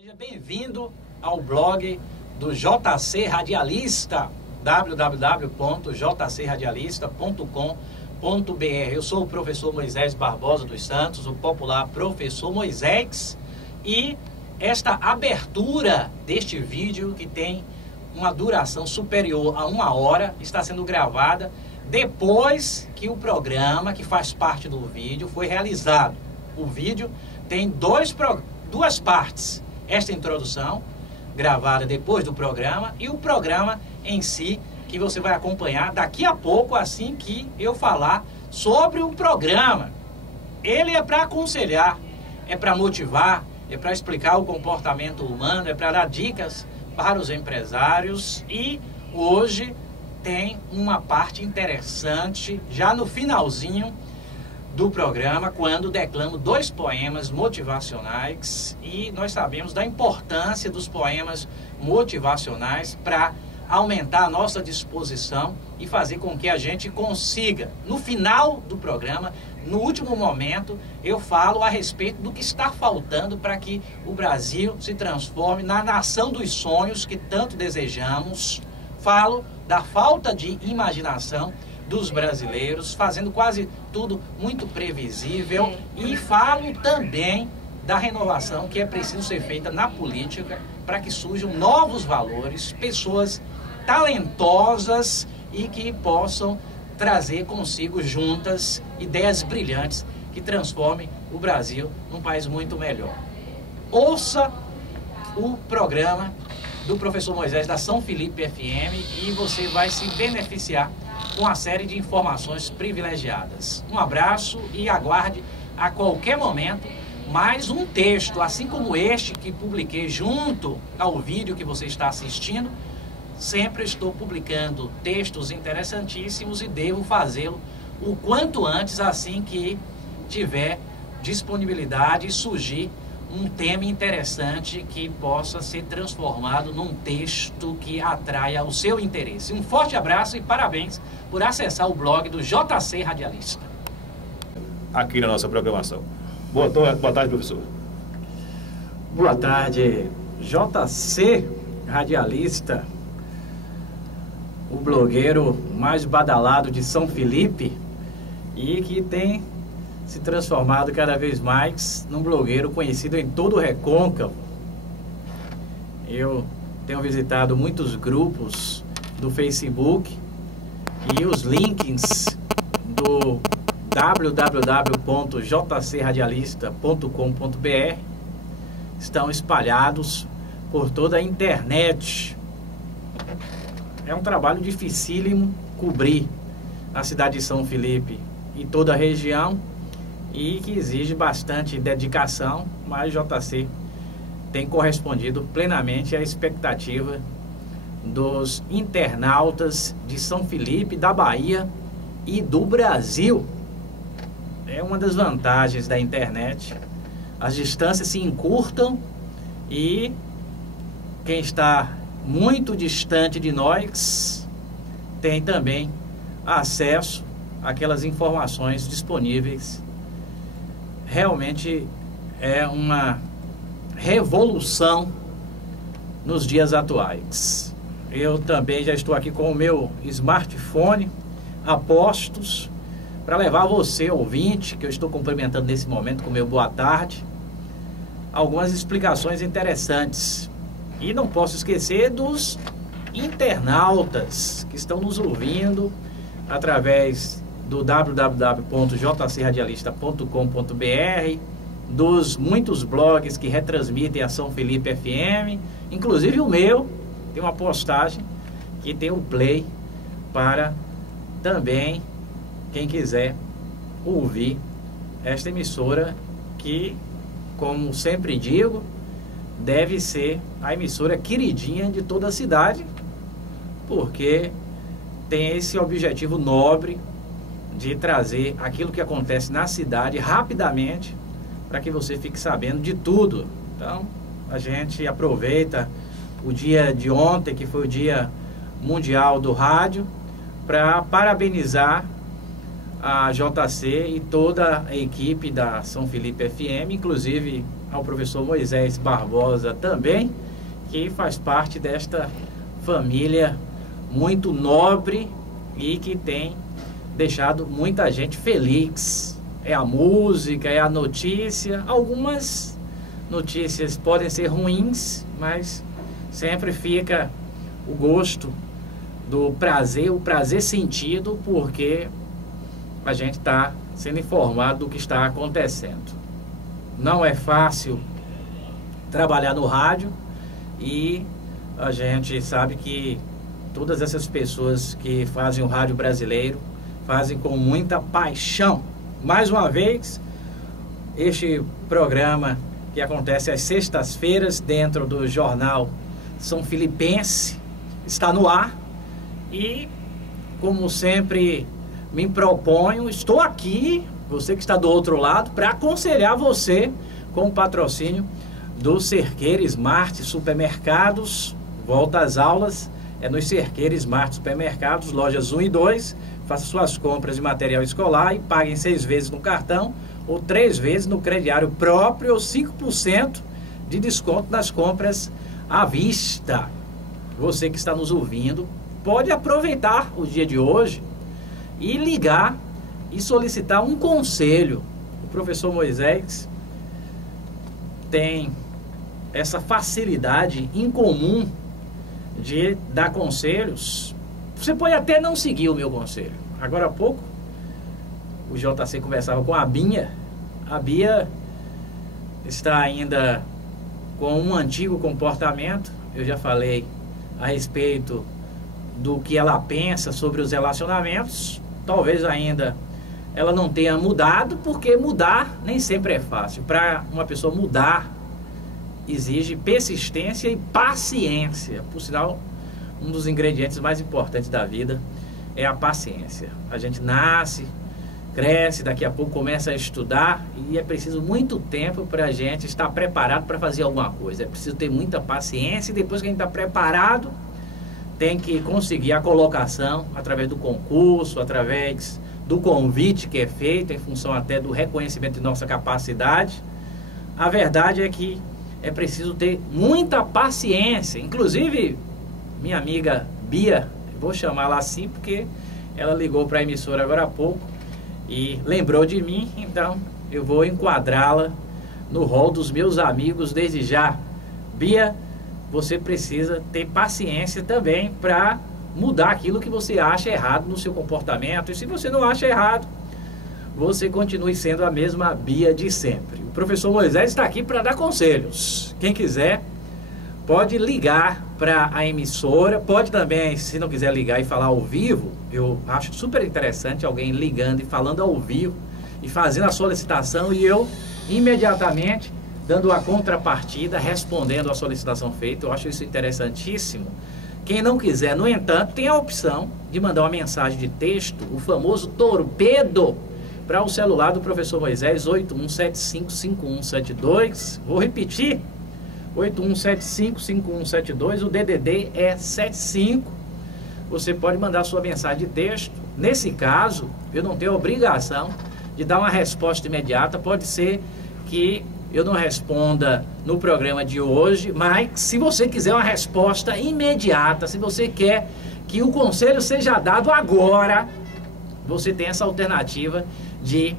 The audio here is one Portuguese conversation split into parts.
Seja bem-vindo ao blog do JC Radialista, www.jcradialista.com.br. Eu sou o professor Moisés Barbosa dos Santos, o popular professor Moisés, e esta abertura deste vídeo, que tem uma duração superior a 1 hora, está sendo gravada depois que o programa, que faz parte do vídeo, foi realizado. O vídeo tem duas partes. Esta introdução, gravada depois do programa, e o programa em si, que você vai acompanhar daqui a pouco, assim que eu falar sobre o programa. Ele é para aconselhar, é para motivar, é para explicar o comportamento humano, é para dar dicas para os empresários. E hoje tem uma parte interessante, já no finalzinho do programa, quando declamo 2 poemas motivacionais, e nós sabemos da importância dos poemas motivacionais para aumentar a nossa disposição e fazer com que a gente consiga, no final do programa, no último momento, eu falo a respeito do que está faltando para que o Brasil se transforme na nação dos sonhos que tanto desejamos. Falo da falta de imaginação dos brasileiros, fazendo quase tudo muito previsível, e falo também da renovação que é preciso ser feita na política para que surjam novos valores, pessoas talentosas e que possam trazer consigo juntas ideias brilhantes que transformem o Brasil num país muito melhor. Ouça o programa do professor Moisés da São Felipe FM e você vai se beneficiar com uma série de informações privilegiadas. Um abraço e aguarde a qualquer momento mais um texto, assim como este que publiquei junto ao vídeo que você está assistindo. Sempre estou publicando textos interessantíssimos e devo fazê-lo o quanto antes, assim que tiver disponibilidade e surgir um tema interessante que possa ser transformado num texto que atraia o seu interesse. Um forte abraço e parabéns por acessar o blog do JC Radialista. Aqui na nossa programação. Boa tarde, professor. Boa tarde, JC Radialista, o blogueiro mais badalado de São Felipe e que tem se transformado cada vez mais num blogueiro conhecido em todo o Recôncavo. Eu tenho visitado muitos grupos do Facebook e os links do www.jcradialista.com.br estão espalhados por toda a internet. É um trabalho dificílimo cobrir a cidade de São Felipe e toda a região, e que exige bastante dedicação, mas o JC tem correspondido plenamente à expectativa dos internautas de São Felipe, da Bahia e do Brasil. É uma das vantagens da internet. As distâncias se encurtam e quem está muito distante de nós tem também acesso àquelas informações disponíveis. Realmente é uma revolução nos dias atuais. Eu também já estou aqui com o meu smartphone a postos para levar a você, ouvinte, que eu estou cumprimentando nesse momento com o meu boa tarde, algumas explicações interessantes. E não posso esquecer dos internautas que estão nos ouvindo através do www.jcradialista.com.br, dos muitos blogs que retransmitem a São Felipe FM, inclusive o meu, tem uma postagem que tem o play para também quem quiser ouvir esta emissora que, como sempre digo, deve ser a emissora queridinha de toda a cidade, porque tem esse objetivo nobre de trazer aquilo que acontece na cidade rapidamente, para que você fique sabendo de tudo. Então, a gente aproveita o dia de ontem, que foi o Dia Mundial do Rádio, para parabenizar a JC e toda a equipe da São Felipe FM, inclusive ao professor Moisés Barbosa também, que faz parte desta família muito nobre e que tem deixado muita gente feliz. É a música, é a notícia. Algumas notícias podem ser ruins, mas sempre fica o gosto do prazer, o prazer sentido, porque a gente está sendo informado do que está acontecendo. Não é fácil trabalhar no rádio e a gente sabe que todas essas pessoas que fazem o rádio brasileiro fazem com muita paixão. Mais uma vez, este programa que acontece às sextas-feiras dentro do jornal São Filipense está no ar e, como sempre me proponho, estou aqui, você que está do outro lado, para aconselhar você com o patrocínio do Cerqueira Smart Supermercados. Volta às aulas, é nos Cerqueira Smart Supermercados, lojas 1 e 2. Faça suas compras de material escolar e pague em 6 vezes no cartão ou 3 vezes no crediário próprio ou 5% de desconto nas compras à vista. Você que está nos ouvindo pode aproveitar o dia de hoje e ligar e solicitar um conselho. O professor Moisés tem essa facilidade incomum de dar conselhos. Você pode até não seguir o meu conselho. Agora há pouco, o JC conversava com a Bia. A Bia está ainda com um antigo comportamento. Eu já falei a respeito do que ela pensa sobre os relacionamentos. Talvez ainda ela não tenha mudado, porque mudar nem sempre é fácil. Para uma pessoa mudar, exige persistência e paciência. Por sinal, um dos ingredientes mais importantes da vida é a paciência. A gente nasce, cresce, daqui a pouco começa a estudar e é preciso muito tempo para a gente estar preparado para fazer alguma coisa. É preciso ter muita paciência e depois que a gente está preparado, tem que conseguir a colocação através do concurso, através do convite que é feito, em função até do reconhecimento de nossa capacidade. A verdade é que é preciso ter muita paciência. Inclusive, minha amiga Bia, vou chamá-la assim porque ela ligou para a emissora agora há pouco e lembrou de mim, então eu vou enquadrá-la no rol dos meus amigos desde já. Bia, você precisa ter paciência também para mudar aquilo que você acha errado no seu comportamento. E se você não acha errado, você continue sendo a mesma Bia de sempre. O professor Moisés está aqui para dar conselhos. Quem quiser pode ligar para a emissora, pode também, se não quiser ligar e falar ao vivo, eu acho super interessante alguém ligando e falando ao vivo e fazendo a solicitação e eu imediatamente dando a contrapartida, respondendo a solicitação feita. Eu acho isso interessantíssimo. Quem não quiser, no entanto, tem a opção de mandar uma mensagem de texto, o famoso torpedo, para o celular do professor Moisés, 81755172. Vou repetir, 81755172, o DDD é 75. Você pode mandar sua mensagem de texto. Nesse caso, eu não tenho obrigação de dar uma resposta imediata. Pode ser que eu não responda no programa de hoje, mas se você quiser uma resposta imediata, se você quer que o conselho seja dado agora, você tem essa alternativa de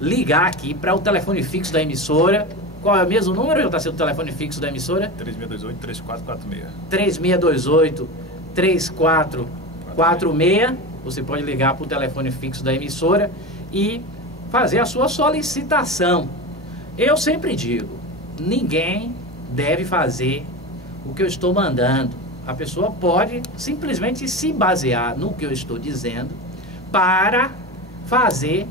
ligar aqui para o telefone fixo da emissora. Qual é o mesmo número, JC, do telefone fixo da emissora? 3628-3446. 3628-3446. Você pode ligar para o telefone fixo da emissora e fazer a sua solicitação. Eu sempre digo, ninguém deve fazer o que eu estou mandando. A pessoa pode simplesmente se basear no que eu estou dizendo para fazer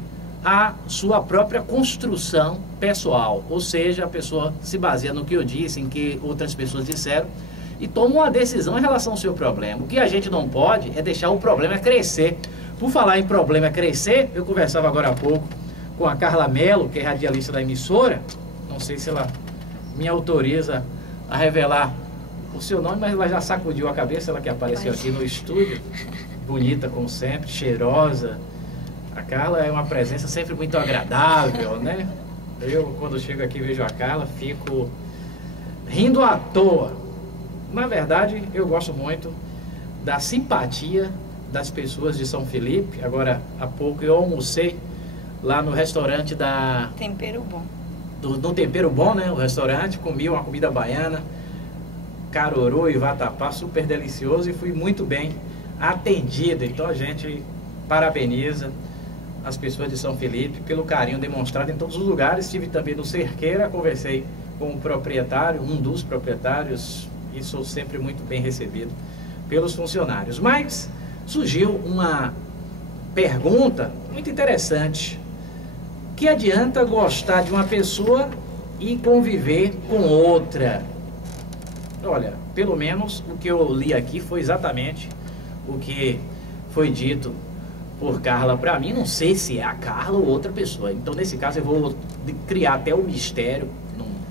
a sua própria construção pessoal. Ou seja, a pessoa se baseia no que eu disse, em que outras pessoas disseram e toma uma decisão em relação ao seu problema. O que a gente não pode é deixar o problema crescer. Por falar em problema crescer, eu conversava agora há pouco com a Carla Mello, que é radialista da emissora. Não sei se ela me autoriza a revelar o seu nome, mas ela já sacudiu a cabeça, ela que apareceu aqui no estúdio, bonita como sempre, cheirosa, A Carla é uma presença sempre muito agradável, né? Eu, quando chego aqui e vejo a Carla, fico rindo à toa. Na verdade, eu gosto muito da simpatia das pessoas de São Felipe. Agora, há pouco eu almocei lá no restaurante da... Tempero Bom. No Tempero Bom, né? O restaurante, comi uma comida baiana, carorô e vatapá, super delicioso, e fui muito bem atendido. Então a gente parabeniza as pessoas de São Felipe pelo carinho demonstrado em todos os lugares. Estive também no Cerqueira, conversei com o proprietário, um dos proprietários, e sou sempre muito bem recebido pelos funcionários. Mas surgiu uma pergunta muito interessante. Que adianta gostar de uma pessoa e conviver com outra? Olha, pelo menos o que eu li aqui foi exatamente o que foi dito por Carla para mim. Não sei se é a Carla ou outra pessoa. Então, nesse caso, eu vou criar até um mistério.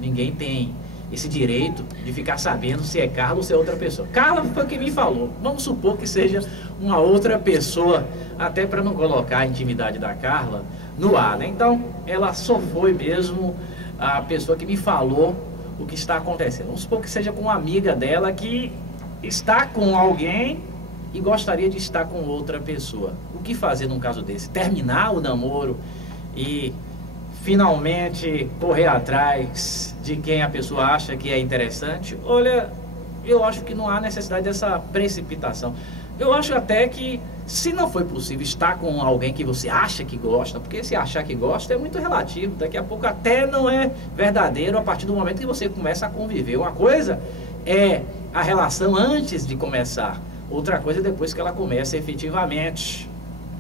Ninguém tem esse direito de ficar sabendo se é Carla ou se é outra pessoa. Carla foi quem me falou. Vamos supor que seja uma outra pessoa, até para não colocar a intimidade da Carla no ar, né? Então, ela só foi mesmo a pessoa que me falou o que está acontecendo. Vamos supor que seja com uma amiga dela que está com alguém e gostaria de estar com outra pessoa. O que fazer num caso desse? Terminar o namoro e finalmente correr atrás de quem a pessoa acha que é interessante? Olha, eu acho que não há necessidade dessa precipitação. Eu acho até que, se não foi possível estar com alguém que você acha que gosta, porque se achar que gosta é muito relativo, daqui a pouco até não é verdadeiro a partir do momento que você começa a conviver. Uma coisa é a relação antes de começar, outra coisa é depois que ela começa efetivamente.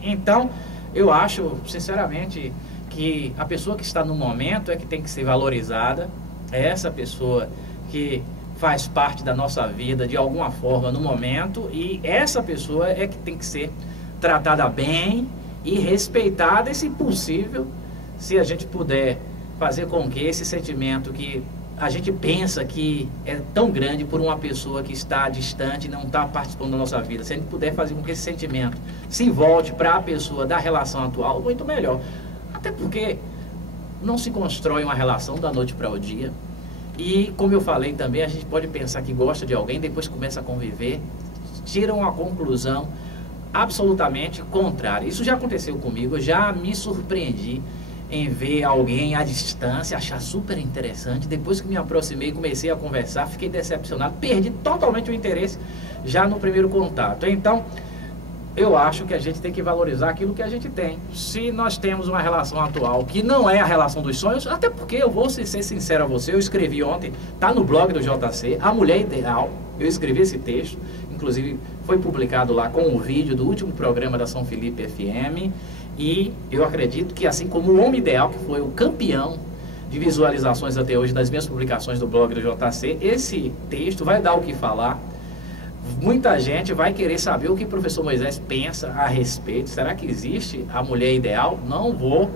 Então, eu acho, sinceramente, que a pessoa que está no momento é que tem que ser valorizada, é essa pessoa que faz parte da nossa vida de alguma forma no momento, e essa pessoa é que tem que ser tratada bem e respeitada, e se possível, se a gente puder fazer com que esse sentimento que a gente pensa que é tão grande por uma pessoa que está distante e não está participando da nossa vida, se a gente puder fazer com que esse sentimento se volte para a pessoa da relação atual, muito melhor. Até porque não se constrói uma relação da noite para o dia. E, como eu falei também, a gente pode pensar que gosta de alguém, depois começa a conviver, tira uma conclusão absolutamente contrária. Isso já aconteceu comigo, eu já me surpreendi em ver alguém à distância, achar super interessante. Depois que me aproximei, comecei a conversar, fiquei decepcionado, perdi totalmente o interesse já no primeiro contato. Então, eu acho que a gente tem que valorizar aquilo que a gente tem. Se nós temos uma relação atual que não é a relação dos sonhos, até porque eu vou ser sincero a você, eu escrevi ontem, está no blog do JC, A Mulher Ideal, eu escrevi esse texto, inclusive foi publicado lá com o vídeo do último programa da São Felipe FM, e eu acredito que, assim como o Homem Ideal, que foi o campeão de visualizações até hoje das minhas publicações do blog do JC, esse texto vai dar o que falar. Muita gente vai querer saber o que o professor Moisés pensa a respeito. Será que existe a mulher ideal? Não vou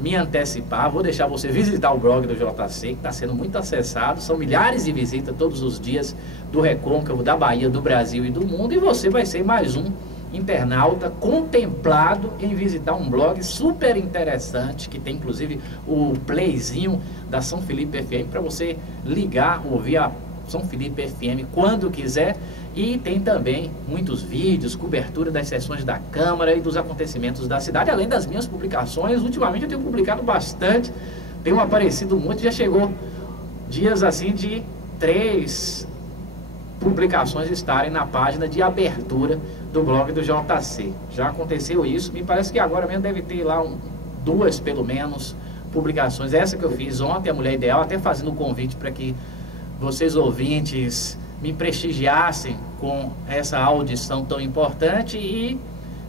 me antecipar, vou deixar você visitar o blog do JC, que está sendo muito acessado. São milhares de visitas todos os dias do Recôncavo, da Bahia, do Brasil e do mundo. E você vai ser mais um internauta contemplado em visitar um blog super interessante, que tem inclusive o playzinho da São Felipe FM para você ligar, ouvir a São Felipe FM quando quiser. E tem também muitos vídeos, cobertura das sessões da Câmara e dos acontecimentos da cidade, além das minhas publicações. Ultimamente eu tenho publicado bastante, tenho aparecido muito, já chegou dias assim de 3 publicações estarem na página de abertura do blog do JC. Já aconteceu isso, me parece que agora mesmo deve ter lá 2 pelo menos publicações. Essa que eu fiz ontem, A Mulher Ideal, até fazendo o convite para que vocês ouvintes me prestigiassem com essa audição tão importante e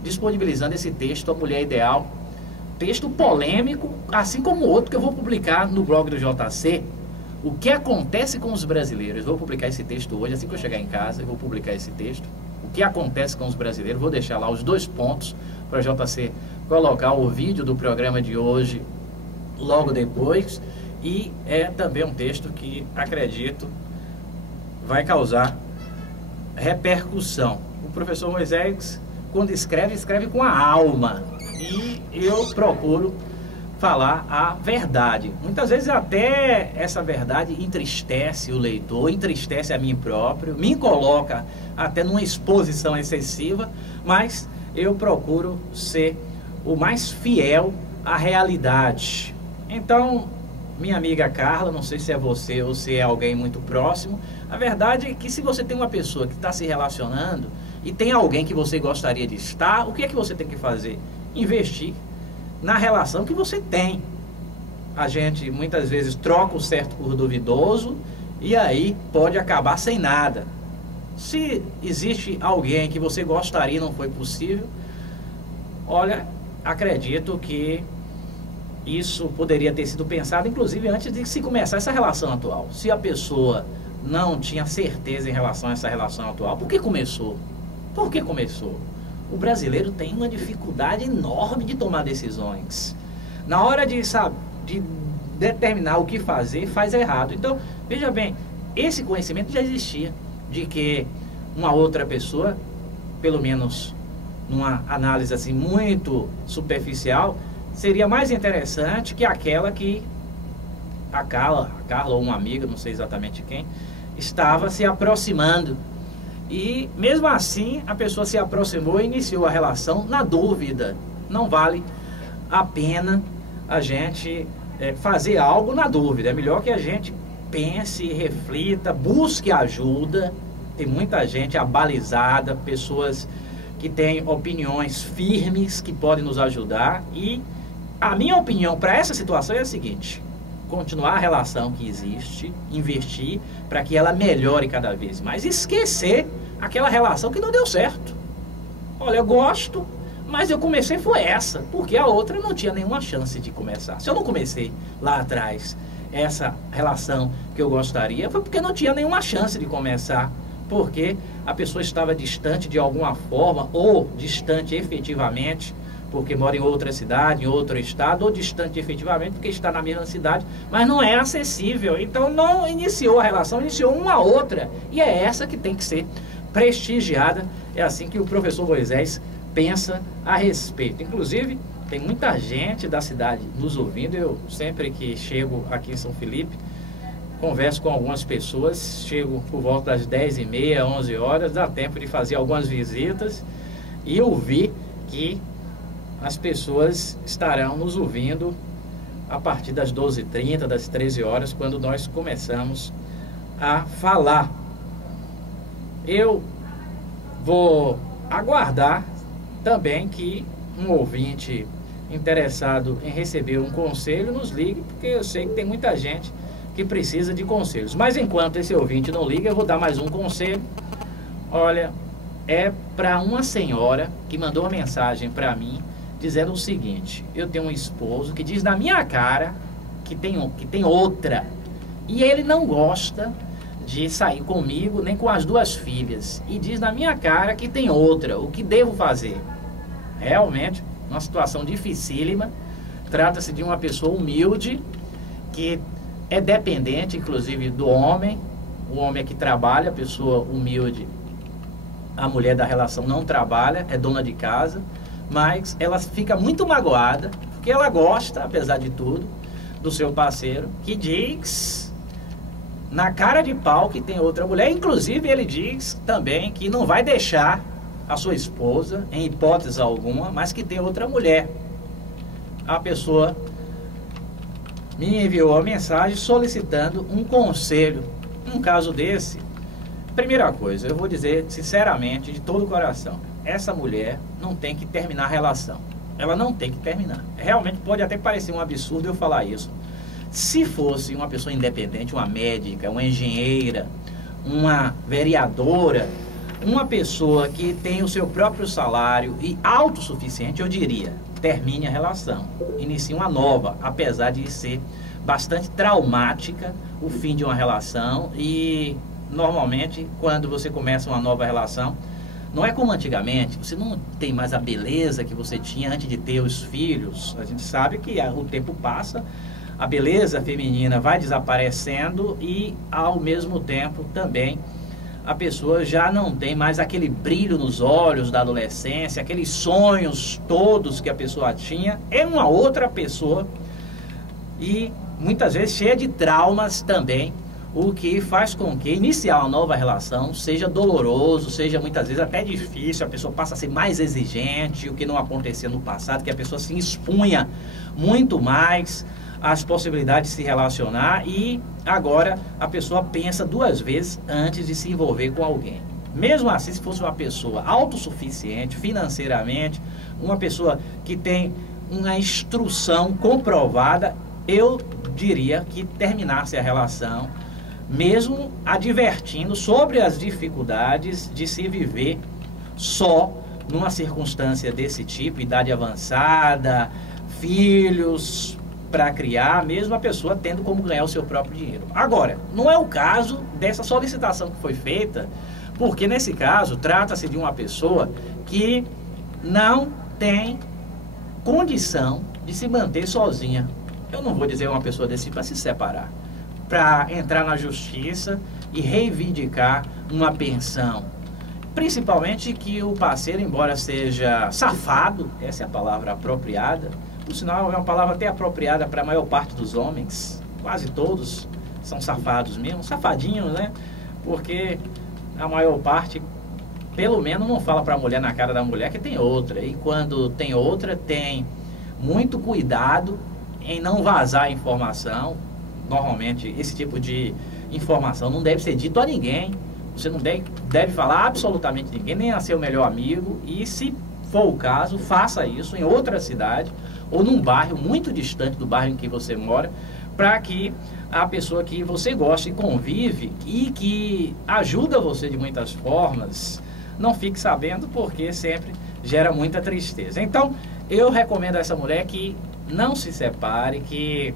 disponibilizando esse texto, A Mulher Ideal, texto polêmico, assim como outro que eu vou publicar no blog do JC, O que acontece com os brasileiros. Eu vou publicar esse texto hoje, assim que eu chegar em casa, eu vou publicar esse texto, O que acontece com os brasileiros. Vou deixar lá os 2 pontos para o JC colocar o vídeo do programa de hoje logo depois, e é também um texto que acredito vai causar repercussão. O professor Moisés, quando escreve, escreve com a alma. e eu procuro falar a verdade. Muitas vezes até essa verdade entristece o leitor, entristece a mim próprio, me coloca até numa exposição excessiva, mas eu procuro ser o mais fiel à realidade. Então, minha amiga Carla, não sei se é você ou se é alguém muito próximo, a verdade é que se você tem uma pessoa que está se relacionando e tem alguém que você gostaria de estar, o que é que você tem que fazer? Investir na relação que você tem. A gente muitas vezes troca o certo por duvidoso e aí pode acabar sem nada. Se existe alguém que você gostaria e não foi possível, olha, acredito que isso poderia ter sido pensado, inclusive, antes de se começar essa relação atual. Se a pessoa não tinha certeza em relação a essa relação atual, por que começou? Por que começou? O brasileiro tem uma dificuldade enorme de tomar decisões. Na hora de determinar o que fazer, faz errado. Então, veja bem, esse conhecimento já existia, de que uma outra pessoa, pelo menos numa análise assim muito superficial, seria mais interessante que aquela que a Carla ou uma amiga, não sei exatamente quem, estava se aproximando. E mesmo assim a pessoa se aproximou e iniciou a relação na dúvida. Não vale a pena a gente fazer algo na dúvida. É melhor que a gente pense, reflita, busque ajuda. Tem muita gente abalizada, pessoas que têm opiniões firmes que podem nos ajudar. E a minha opinião para essa situação é a seguinte: continuar a relação que existe, investir para que ela melhore cada vez mais, esquecer aquela relação que não deu certo. Olha, eu gosto, mas eu comecei foi essa, porque a outra não tinha nenhuma chance de começar. Se eu não comecei lá atrás essa relação que eu gostaria, foi porque não tinha nenhuma chance de começar, porque a pessoa estava distante de alguma forma, ou distante efetivamente, porque mora em outra cidade, em outro estado, ou distante efetivamente porque está na mesma cidade, mas não é acessível. Então não iniciou a relação, iniciou uma outra, e é essa que tem que ser prestigiada. É assim que o professor Moisés pensa a respeito. Inclusive, tem muita gente da cidade nos ouvindo. Eu sempre que chego aqui em São Felipe, converso com algumas pessoas, chego por volta das 10h30, 11 horas, dá tempo de fazer algumas visitas, e eu vi que as pessoas estarão nos ouvindo a partir das 12h30, das 13 horas, quando nós começamos a falar. Eu vou aguardar também que um ouvinte interessado em receber um conselho nos ligue, porque eu sei que tem muita gente que precisa de conselhos. Mas enquanto esse ouvinte não liga, eu vou dar mais um conselho. Olha, é para uma senhora que mandou uma mensagem para mim, dizendo o seguinte: eu tenho um esposo que diz na minha cara que tem outra, e ele não gosta de sair comigo nem com as duas filhas, e diz na minha cara que tem outra. O que devo fazer? Realmente uma situação dificílima. Trata-se de uma pessoa humilde que é dependente inclusive do homem. O homem é que trabalha, a pessoa humilde, a mulher da relação, não trabalha, é dona de casa, mas ela fica muito magoada, porque ela gosta, apesar de tudo, do seu parceiro, que diz na cara de pau que tem outra mulher. Inclusive ele diz também que não vai deixar a sua esposa, em hipótese alguma, mas que tem outra mulher. A pessoa me enviou a mensagem solicitando um conselho. Num caso desse, primeira coisa, eu vou dizer sinceramente, de todo o coração, essa mulher não tem que terminar a relação. Ela não tem que terminar. Realmente pode até parecer um absurdo eu falar isso. Se fosse uma pessoa independente, uma médica, uma engenheira, uma vereadora, uma pessoa que tem o seu próprio salário e autossuficiente, eu diria, termine a relação, inicie uma nova, apesar de ser bastante traumática o fim de uma relação. E normalmente quando você começa uma nova relação, não é como antigamente, você não tem mais a beleza que você tinha antes de ter os filhos. A gente sabe que o tempo passa, a beleza feminina vai desaparecendo e ao mesmo tempo também a pessoa já não tem mais aquele brilho nos olhos da adolescência, aqueles sonhos todos que a pessoa tinha, é uma outra pessoa e muitas vezes cheia de traumas também, o que faz com que iniciar uma nova relação seja doloroso, seja muitas vezes até difícil, a pessoa passa a ser mais exigente, o que não acontecia no passado, que a pessoa se expunha muito mais as possibilidades de se relacionar e agora a pessoa pensa duas vezes antes de se envolver com alguém. Mesmo assim, se fosse uma pessoa autossuficiente financeiramente, uma pessoa que tem uma instrução comprovada, eu diria que terminasse a relação, mesmo advertindo sobre as dificuldades de se viver só numa circunstância desse tipo, idade avançada, filhos para criar, mesmo a pessoa tendo como ganhar o seu próprio dinheiro. Agora, não é o caso dessa solicitação que foi feita, porque nesse caso trata-se de uma pessoa que não tem condição de se manter sozinha. Eu não vou dizer uma pessoa desse tipo para se separar, para entrar na justiça e reivindicar uma pensão. Principalmente que o parceiro, embora seja safado, essa é a palavra apropriada, por sinal é uma palavra até apropriada para a maior parte dos homens, quase todos são safados mesmo, safadinhos, né? Porque a maior parte, pelo menos, não fala para a mulher na cara da mulher que tem outra. E quando tem outra, tem muito cuidado em não vazar informação. Normalmente, esse tipo de informação não deve ser dito a ninguém. Você não deve falar absolutamente ninguém, nem a seu melhor amigo. E se for o caso, faça isso em outra cidade ou num bairro muito distante do bairro em que você mora, para que a pessoa que você gosta e convive e que ajuda você de muitas formas não fique sabendo, porque sempre gera muita tristeza. Então, eu recomendo a essa mulher que não se separe, que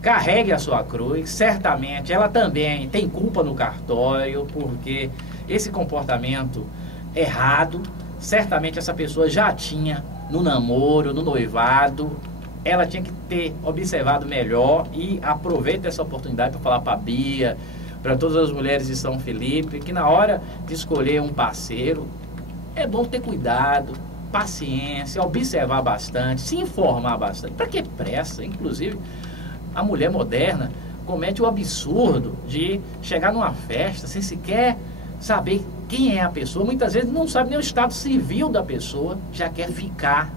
carregue a sua cruz. Certamente ela também tem culpa no cartório, porque esse comportamento errado, certamente essa pessoa já tinha no namoro, no noivado. Ela tinha que ter observado melhor e aproveita essa oportunidade para falar para a Bia, para todas as mulheres de São Felipe, que na hora de escolher um parceiro, é bom ter cuidado, paciência, observar bastante, se informar bastante. Para que pressa? Inclusive, a mulher moderna comete o absurdo de chegar numa festa sem sequer saber quem é a pessoa. Muitas vezes não sabe nem o estado civil da pessoa, já quer ficar.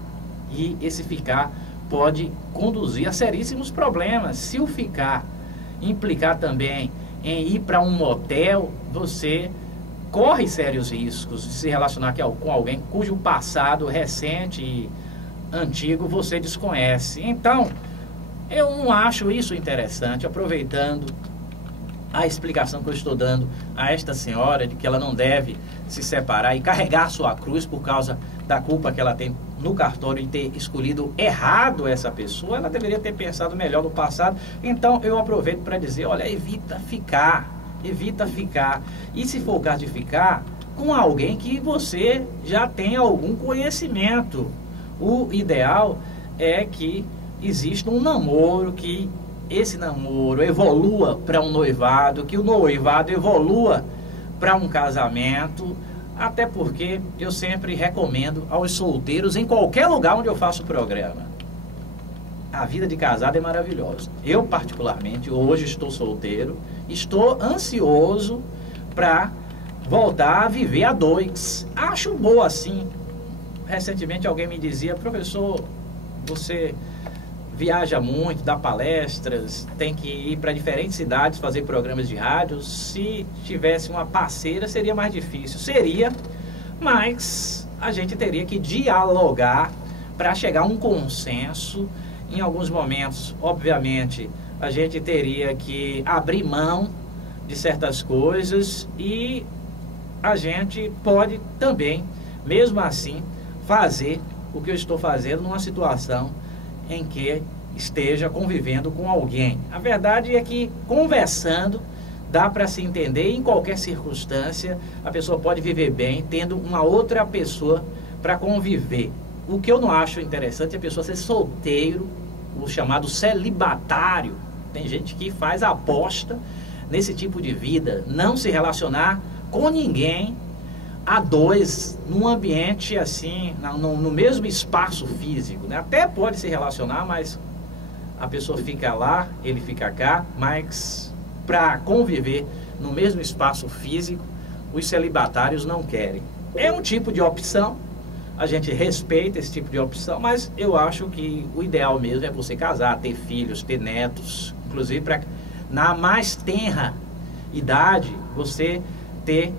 E esse ficar pode conduzir a seríssimos problemas. Se o ficar implicar também em ir para um motel, você corre sérios riscos de se relacionar com alguém cujo passado recente e antigo você desconhece. Então, eu não acho isso interessante, aproveitando a explicação que eu estou dando a esta senhora de que ela não deve se separar e carregar sua cruz por causa da culpa que ela tem no cartório de ter escolhido errado essa pessoa. Ela deveria ter pensado melhor no passado. Então eu aproveito para dizer, olha, evita ficar, e se for o caso de ficar com alguém que você já tem algum conhecimento. O ideal é que exista um namoro, que esse namoro evolua para um noivado, que o noivado evolua para um casamento, até porque eu sempre recomendo aos solteiros, em qualquer lugar onde eu faço o programa, a vida de casado é maravilhosa. Eu particularmente, hoje estou solteiro, estou ansioso para voltar a viver a dois. Acho boa assim. Recentemente alguém me dizia, professor, você viaja muito, dá palestras, tem que ir para diferentes cidades fazer programas de rádio. Se tivesse uma parceira seria mais difícil. Seria, mas a gente teria que dialogar para chegar a um consenso. Em alguns momentos, obviamente, a gente teria que abrir mão de certas coisas e a gente pode também, mesmo assim, fazer o que eu estou fazendo numa situação em que esteja convivendo com alguém. A verdade é que conversando dá para se entender, e em qualquer circunstância a pessoa pode viver bem tendo uma outra pessoa para conviver. O que eu não acho interessante é a pessoa ser solteiro, o chamado celibatário. Tem gente que faz aposta nesse tipo de vida, não se relacionar com ninguém a dois, num ambiente assim, no mesmo espaço físico, né? Até pode se relacionar, mas a pessoa fica lá, ele fica cá, mas para conviver no mesmo espaço físico, os celibatários não querem. É um tipo de opção, a gente respeita esse tipo de opção, mas eu acho que o ideal mesmo é você casar, ter filhos, ter netos, inclusive para na mais tenra idade você ter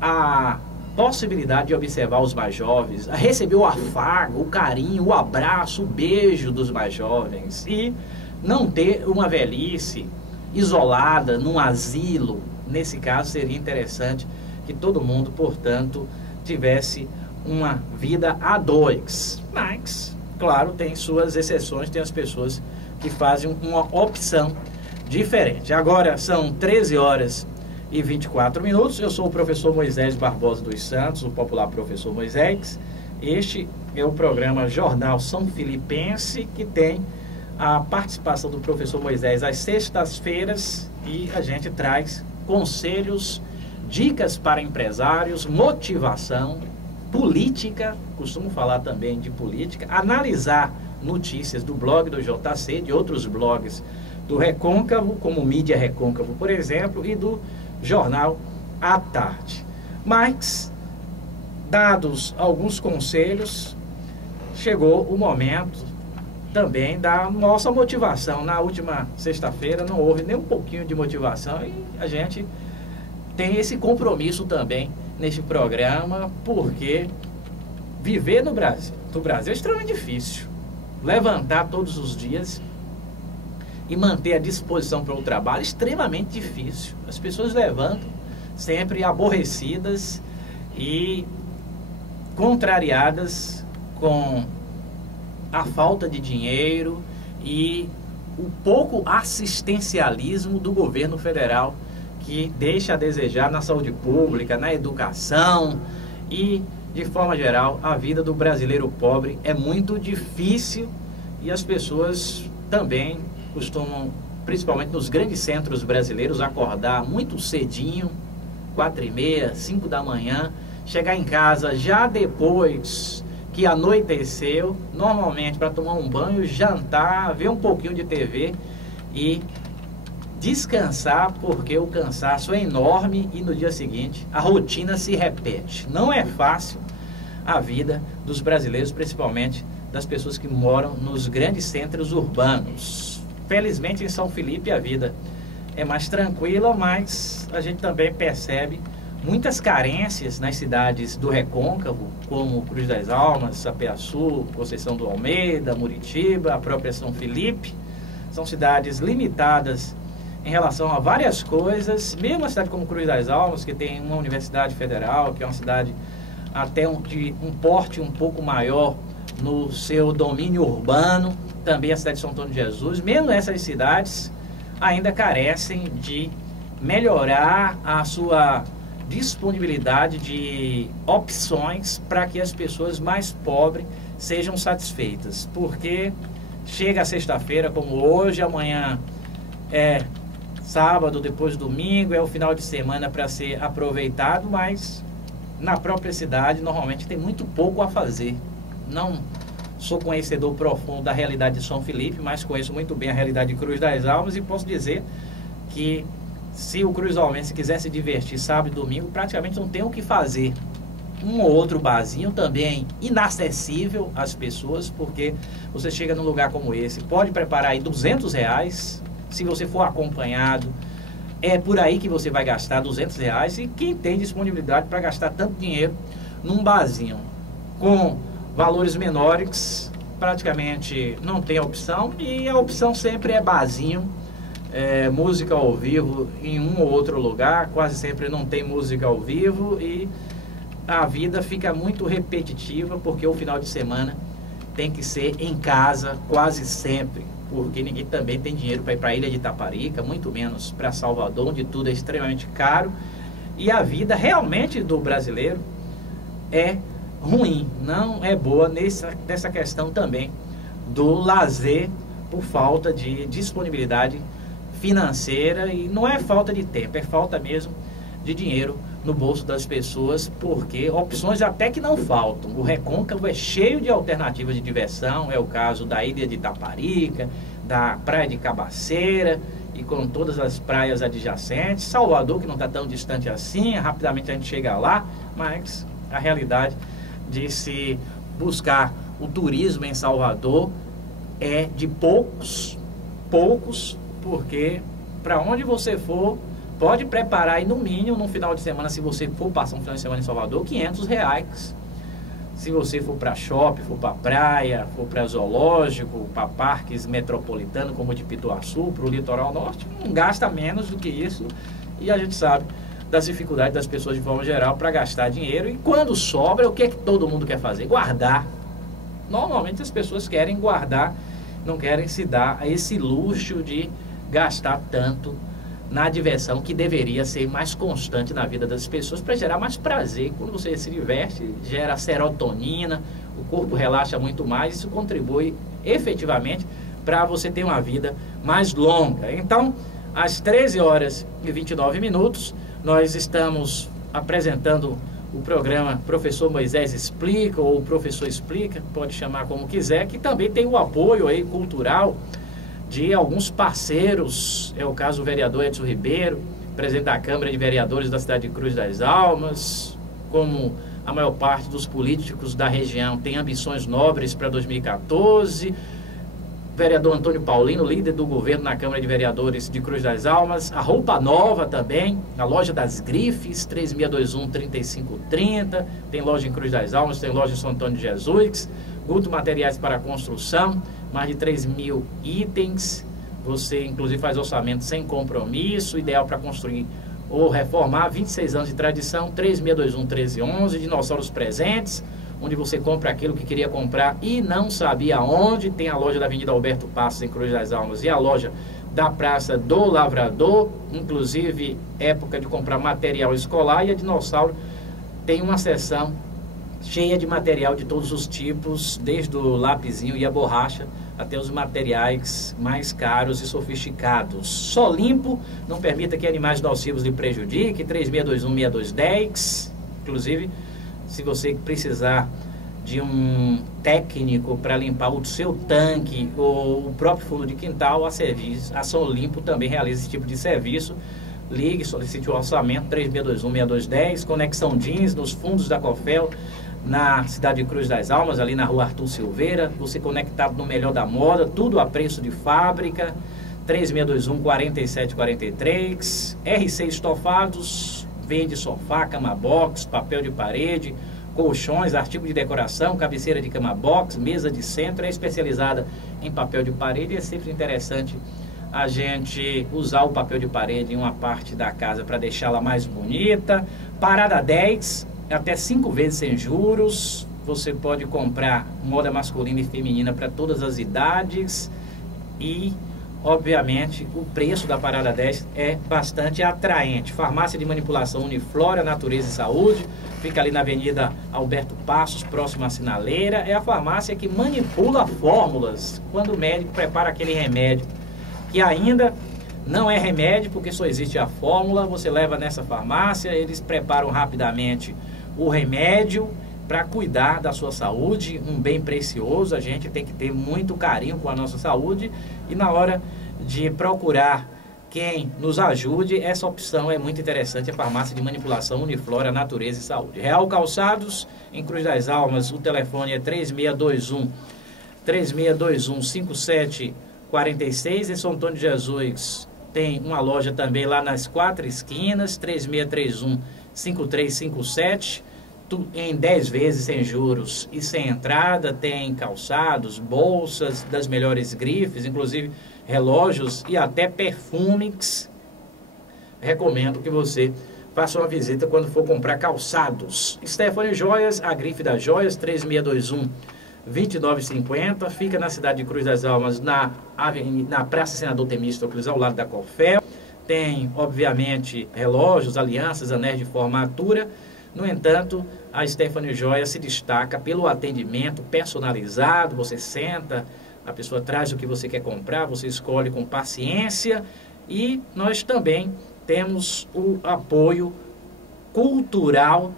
a possibilidade de observar os mais jovens, a receber o afago, o carinho, o abraço, o beijo dos mais jovens e não ter uma velhice isolada num asilo. Nesse caso seria interessante que todo mundo, portanto, tivesse uma vida a dois. Mas, claro, tem suas exceções, tem as pessoas que fazem uma opção diferente. Agora são 13 horas e 24 minutos. Eu sou o professor Moisés Barbosa dos Santos, o popular professor Moisés. Este é o programa Jornal São Filipense, que tem a participação do professor Moisés às sextas-feiras e a gente traz conselhos, dicas para empresários, motivação, política, costumo falar também de política, analisar notícias do blog do JC, de outros blogs do Recôncavo, como Mídia Recôncavo, por exemplo, e do Jornal à Tarde. Mas, dados alguns conselhos, chegou o momento também da nossa motivação. Na última sexta-feira não houve nem um pouquinho de motivação e a gente tem esse compromisso também neste programa, porque viver no Brasil é extremamente difícil. Levantar todos os dias e manter a disposição para o trabalho é extremamente difícil. As pessoas levantam sempre aborrecidas e contrariadas com a falta de dinheiro e o pouco assistencialismo do governo federal, que deixa a desejar na saúde pública, na educação e, de forma geral, a vida do brasileiro pobre é muito difícil e as pessoas também costumam, principalmente nos grandes centros brasileiros, acordar muito cedinho, 4h30, 5 da manhã, chegar em casa já depois que anoiteceu, normalmente para tomar um banho, jantar, ver um pouquinho de TV e descansar, porque o cansaço é enorme e no dia seguinte a rotina se repete. Não é fácil a vida dos brasileiros, principalmente das pessoas que moram nos grandes centros urbanos. Felizmente em São Felipe a vida é mais tranquila, mas a gente também percebe muitas carências nas cidades do Recôncavo, como Cruz das Almas, Sapeaçu, Conceição do Almeida, Muritiba, a própria São Felipe. São cidades limitadas em relação a várias coisas, mesmo uma cidade como Cruz das Almas, que tem uma universidade federal, que é uma cidade até de um porte um pouco maior no seu domínio urbano, também a cidade de São Antônio de Jesus, mesmo essas cidades ainda carecem de melhorar a sua disponibilidade de opções para que as pessoas mais pobres sejam satisfeitas, porque chega a sexta-feira como hoje, amanhã é sábado, depois domingo, é o final de semana para ser aproveitado, mas na própria cidade normalmente tem muito pouco a fazer. Não sou conhecedor profundo da realidade de São Felipe, mas conheço muito bem a realidade de Cruz das Almas e posso dizer que se o cruzalmense quiser se divertir sábado e domingo, praticamente não tem o que fazer. Um ou outro barzinho também inacessível às pessoas, porque você chega num lugar como esse, pode preparar aí R$200, se você for acompanhado, é por aí que você vai gastar R$200, e quem tem disponibilidade para gastar tanto dinheiro num barzinho com valores menores, praticamente não tem opção, e a opção sempre é barzinho, música ao vivo em um ou outro lugar, quase sempre não tem música ao vivo e a vida fica muito repetitiva, porque o final de semana tem que ser em casa quase sempre, porque ninguém também tem dinheiro para ir para a ilha de Itaparica, muito menos para Salvador, onde tudo é extremamente caro, e a vida realmente do brasileiro é ruim, não é boa nessa questão também do lazer, por falta de disponibilidade financeira, e não é falta de tempo, é falta mesmo de dinheiro no bolso das pessoas, porque opções até que não faltam. O Recôncavo é cheio de alternativas de diversão, é o caso da Ilha de Itaparica, da Praia de Cabaceira, e com todas as praias adjacentes. Salvador, que não está tão distante assim, rapidamente a gente chega lá, mas a realidade de se buscar o turismo em Salvador é de poucos, porque para onde você for, pode preparar aí no mínimo, no final de semana, se você for passar um final de semana em Salvador, R$500. Se você for para shopping, for para praia, for para zoológico, para parques metropolitanos como o de Pituaçu, para o litoral norte, não gasta menos do que isso. E a gente sabe das dificuldades das pessoas de forma geral para gastar dinheiro. E quando sobra, o que é que todo mundo quer fazer? Guardar. Normalmente as pessoas querem guardar, não querem se dar a esse luxo de gastar tanto na diversão, que deveria ser mais constante na vida das pessoas para gerar mais prazer. Quando você se diverte, gera serotonina, o corpo relaxa muito mais, isso contribui efetivamente para você ter uma vida mais longa. Então, às 13h29, nós estamos apresentando o programa Professor Moisés Explica, ou Professor Explica, pode chamar como quiser, que também tem o apoio aí cultural de alguns parceiros, é o caso do vereador Edson Ribeiro, presidente da Câmara de Vereadores da cidade de Cruz das Almas. Como a maior parte dos políticos da região tem ambições nobres para 2014, vereador Antônio Paulino, líder do governo na Câmara de Vereadores de Cruz das Almas, a Roupa Nova também, a Loja das Grifes, 3621-3530, tem loja em Cruz das Almas, tem loja em São Antônio de Jesus, Guto Materiais para Construção, mais de 3.000 itens, você inclusive faz orçamento sem compromisso, ideal para construir ou reformar, 26 anos de tradição, 3621-1311, dinossauros presentes, onde você compra aquilo que queria comprar e não sabia onde. Tem a loja da Avenida Alberto Passos em Cruz das Almas e a loja da Praça do Lavrador, inclusive época de comprar material escolar, e a Dinossauro tem uma seção cheia de material de todos os tipos, desde o lapisinho e a borracha até os materiais mais caros e sofisticados. Só limpo, não permita que animais nocivos lhe prejudiquem, 3621-6210. Inclusive, se você precisar de um técnico para limpar o seu tanque ou o próprio fundo de quintal, a Só Limpo também realiza esse tipo de serviço. Ligue, solicite o orçamento, 3621-6210. Conexão Jeans, nos fundos da Cofel, na cidade de Cruz das Almas, ali na rua Arthur Silveira. Você conectado no melhor da moda, tudo a preço de fábrica, 3621-4743. RC Estofados, vende sofá, cama box, papel de parede, colchões, artigo de decoração, cabeceira de cama box, mesa de centro. É especializada em papel de parede, e é sempre interessante a gente usar o papel de parede em uma parte da casa para deixá-la mais bonita. Parada 10, até 5 vezes sem juros. Você pode comprar moda masculina e feminina para todas as idades. E, obviamente, o preço da Parada 10 é bastante atraente. Farmácia de manipulação Uniflora, Natureza e Saúde. Fica ali na Avenida Alberto Passos, próximo à Sinaleira. É a farmácia que manipula fórmulas quando o médico prepara aquele remédio que ainda não é remédio, porque só existe a fórmula. Você leva nessa farmácia, eles preparam rapidamente o remédio para cuidar da sua saúde, um bem precioso. A gente tem que ter muito carinho com a nossa saúde, e na hora de procurar quem nos ajude, essa opção é muito interessante, a farmácia de manipulação Uniflora, Natureza e Saúde. Real Calçados, em Cruz das Almas, o telefone é 3621-5746. Em São Antônio de Jesus tem uma loja também lá nas 4 esquinas, 3631-5357, em 10 vezes sem juros e sem entrada. Tem calçados, bolsas das melhores grifes, inclusive relógios e até perfumes. Recomendo que você faça uma visita quando for comprar calçados. Stephanie Joias, a grife das joias, 3621-2950, fica na cidade de Cruz das Almas, na Praça Senador Temístocles, ao lado da Cofel. Tem, obviamente, relógios, alianças, anéis de formatura. No entanto, a Stephanie Joia se destaca pelo atendimento personalizado. Você senta, a pessoa traz o que você quer comprar, você escolhe com paciência. E nós também temos o apoio cultural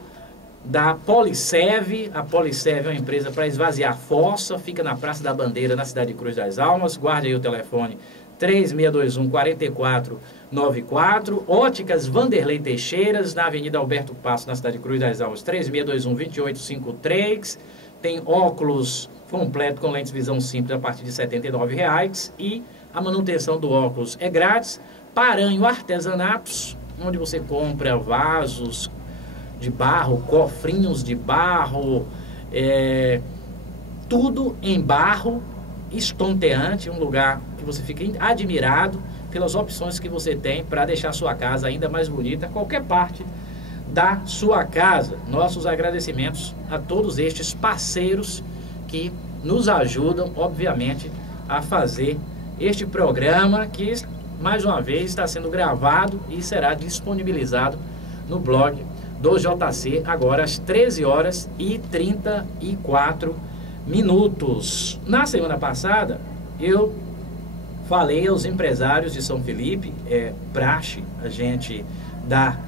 da Policev. A Policev é uma empresa para esvaziar fossa, fica na Praça da Bandeira, na cidade de Cruz das Almas. Guarde aí o telefone 3621-4494. Óticas Vanderlei Teixeiras, na Avenida Alberto Passo, na cidade de Cruz das Almas, 3621-2853. Tem óculos completo com lentes visão simples a partir de R$ 79,00 e a manutenção do óculos é grátis. Paranho Artesanatos, onde você compra vasos de barro, cofrinhos de barro, tudo em barro, estonteante, um lugar que você fica admirado pelas opções que você tem para deixar sua casa ainda mais bonita, qualquer parte da sua casa. Nossos agradecimentos a todos estes parceiros que nos ajudam, obviamente, a fazer este programa que, mais uma vez, está sendo gravado e será disponibilizado no blog do JC, agora às 13h34. Na semana passada, eu falei aos empresários de São Felipe, praxe a gente dar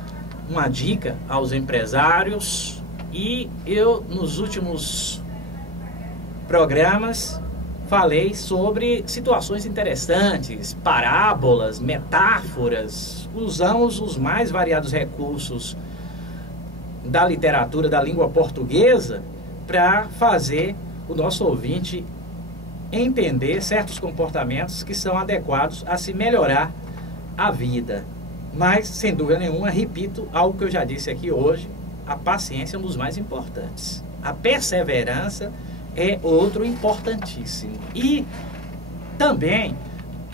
uma dica aos empresários, e eu, nos últimos programas, falei sobre situações interessantes, parábolas, metáforas. Usamos os mais variados recursos da literatura, da língua portuguesa, para fazer o nosso ouvinte entender certos comportamentos que são adequados a se melhorar a vida. Mas, sem dúvida nenhuma, repito algo que eu já disse aqui hoje: a paciência é um dos mais importantes. A perseverança é outro importantíssimo. E também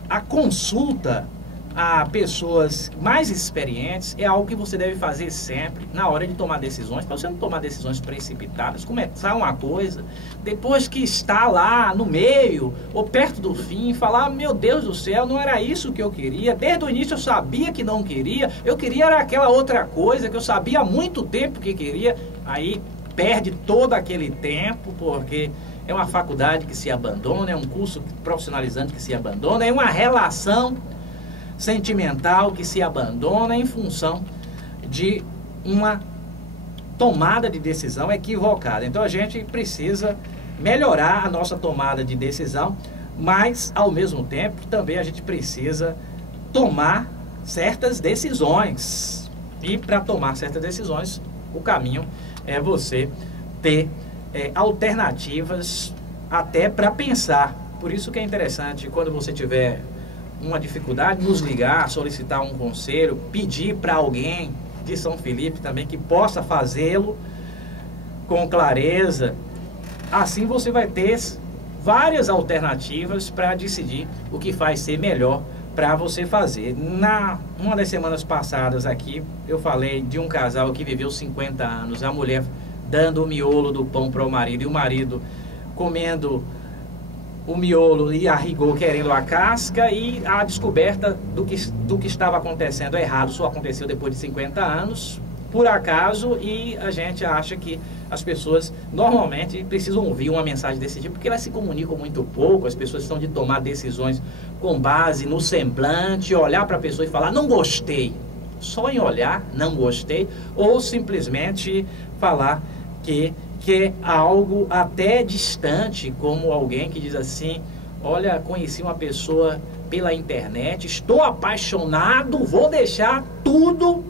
a consulta a pessoas mais experientes é algo que você deve fazer sempre na hora de tomar decisões, para você não tomar decisões precipitadas, começar uma coisa, depois que está lá no meio ou perto do fim, falar: meu Deus do céu, não era isso que eu queria, desde o início eu sabia que não queria, eu queria era aquela outra coisa que eu sabia há muito tempo que queria. Aí perde todo aquele tempo, porque é uma faculdade que se abandona, é um curso profissionalizante que se abandona, é uma relação sentimental que se abandona em função de uma tomada de decisão equivocada. Então a gente precisa melhorar a nossa tomada de decisão, mas ao mesmo tempo também a gente precisa tomar certas decisões. E para tomar certas decisões, o caminho é você ter alternativas até para pensar. Por isso que é interessante, quando você tiver uma dificuldade, nos ligar, solicitar um conselho, pedir para alguém de São Felipe também que possa fazê-lo com clareza. Assim você vai ter várias alternativas para decidir o que vai ser melhor para você fazer. Uma das semanas passadas aqui, eu falei de um casal que viveu 50 anos, a mulher dando o miolo do pão para o marido, e o marido comendo o miolo e a rigor querendo a casca, e a descoberta do que estava acontecendo errado só aconteceu depois de 50 anos, por acaso, e a gente acha que as pessoas normalmente precisam ouvir uma mensagem desse tipo, porque elas se comunicam muito pouco, as pessoas estão de tomar decisões com base no semblante, olhar para a pessoa e falar: não gostei, só em olhar, não gostei, ou simplesmente falar que é algo até distante, como alguém que diz assim: olha, conheci uma pessoa pela internet, estou apaixonado, vou deixar tudo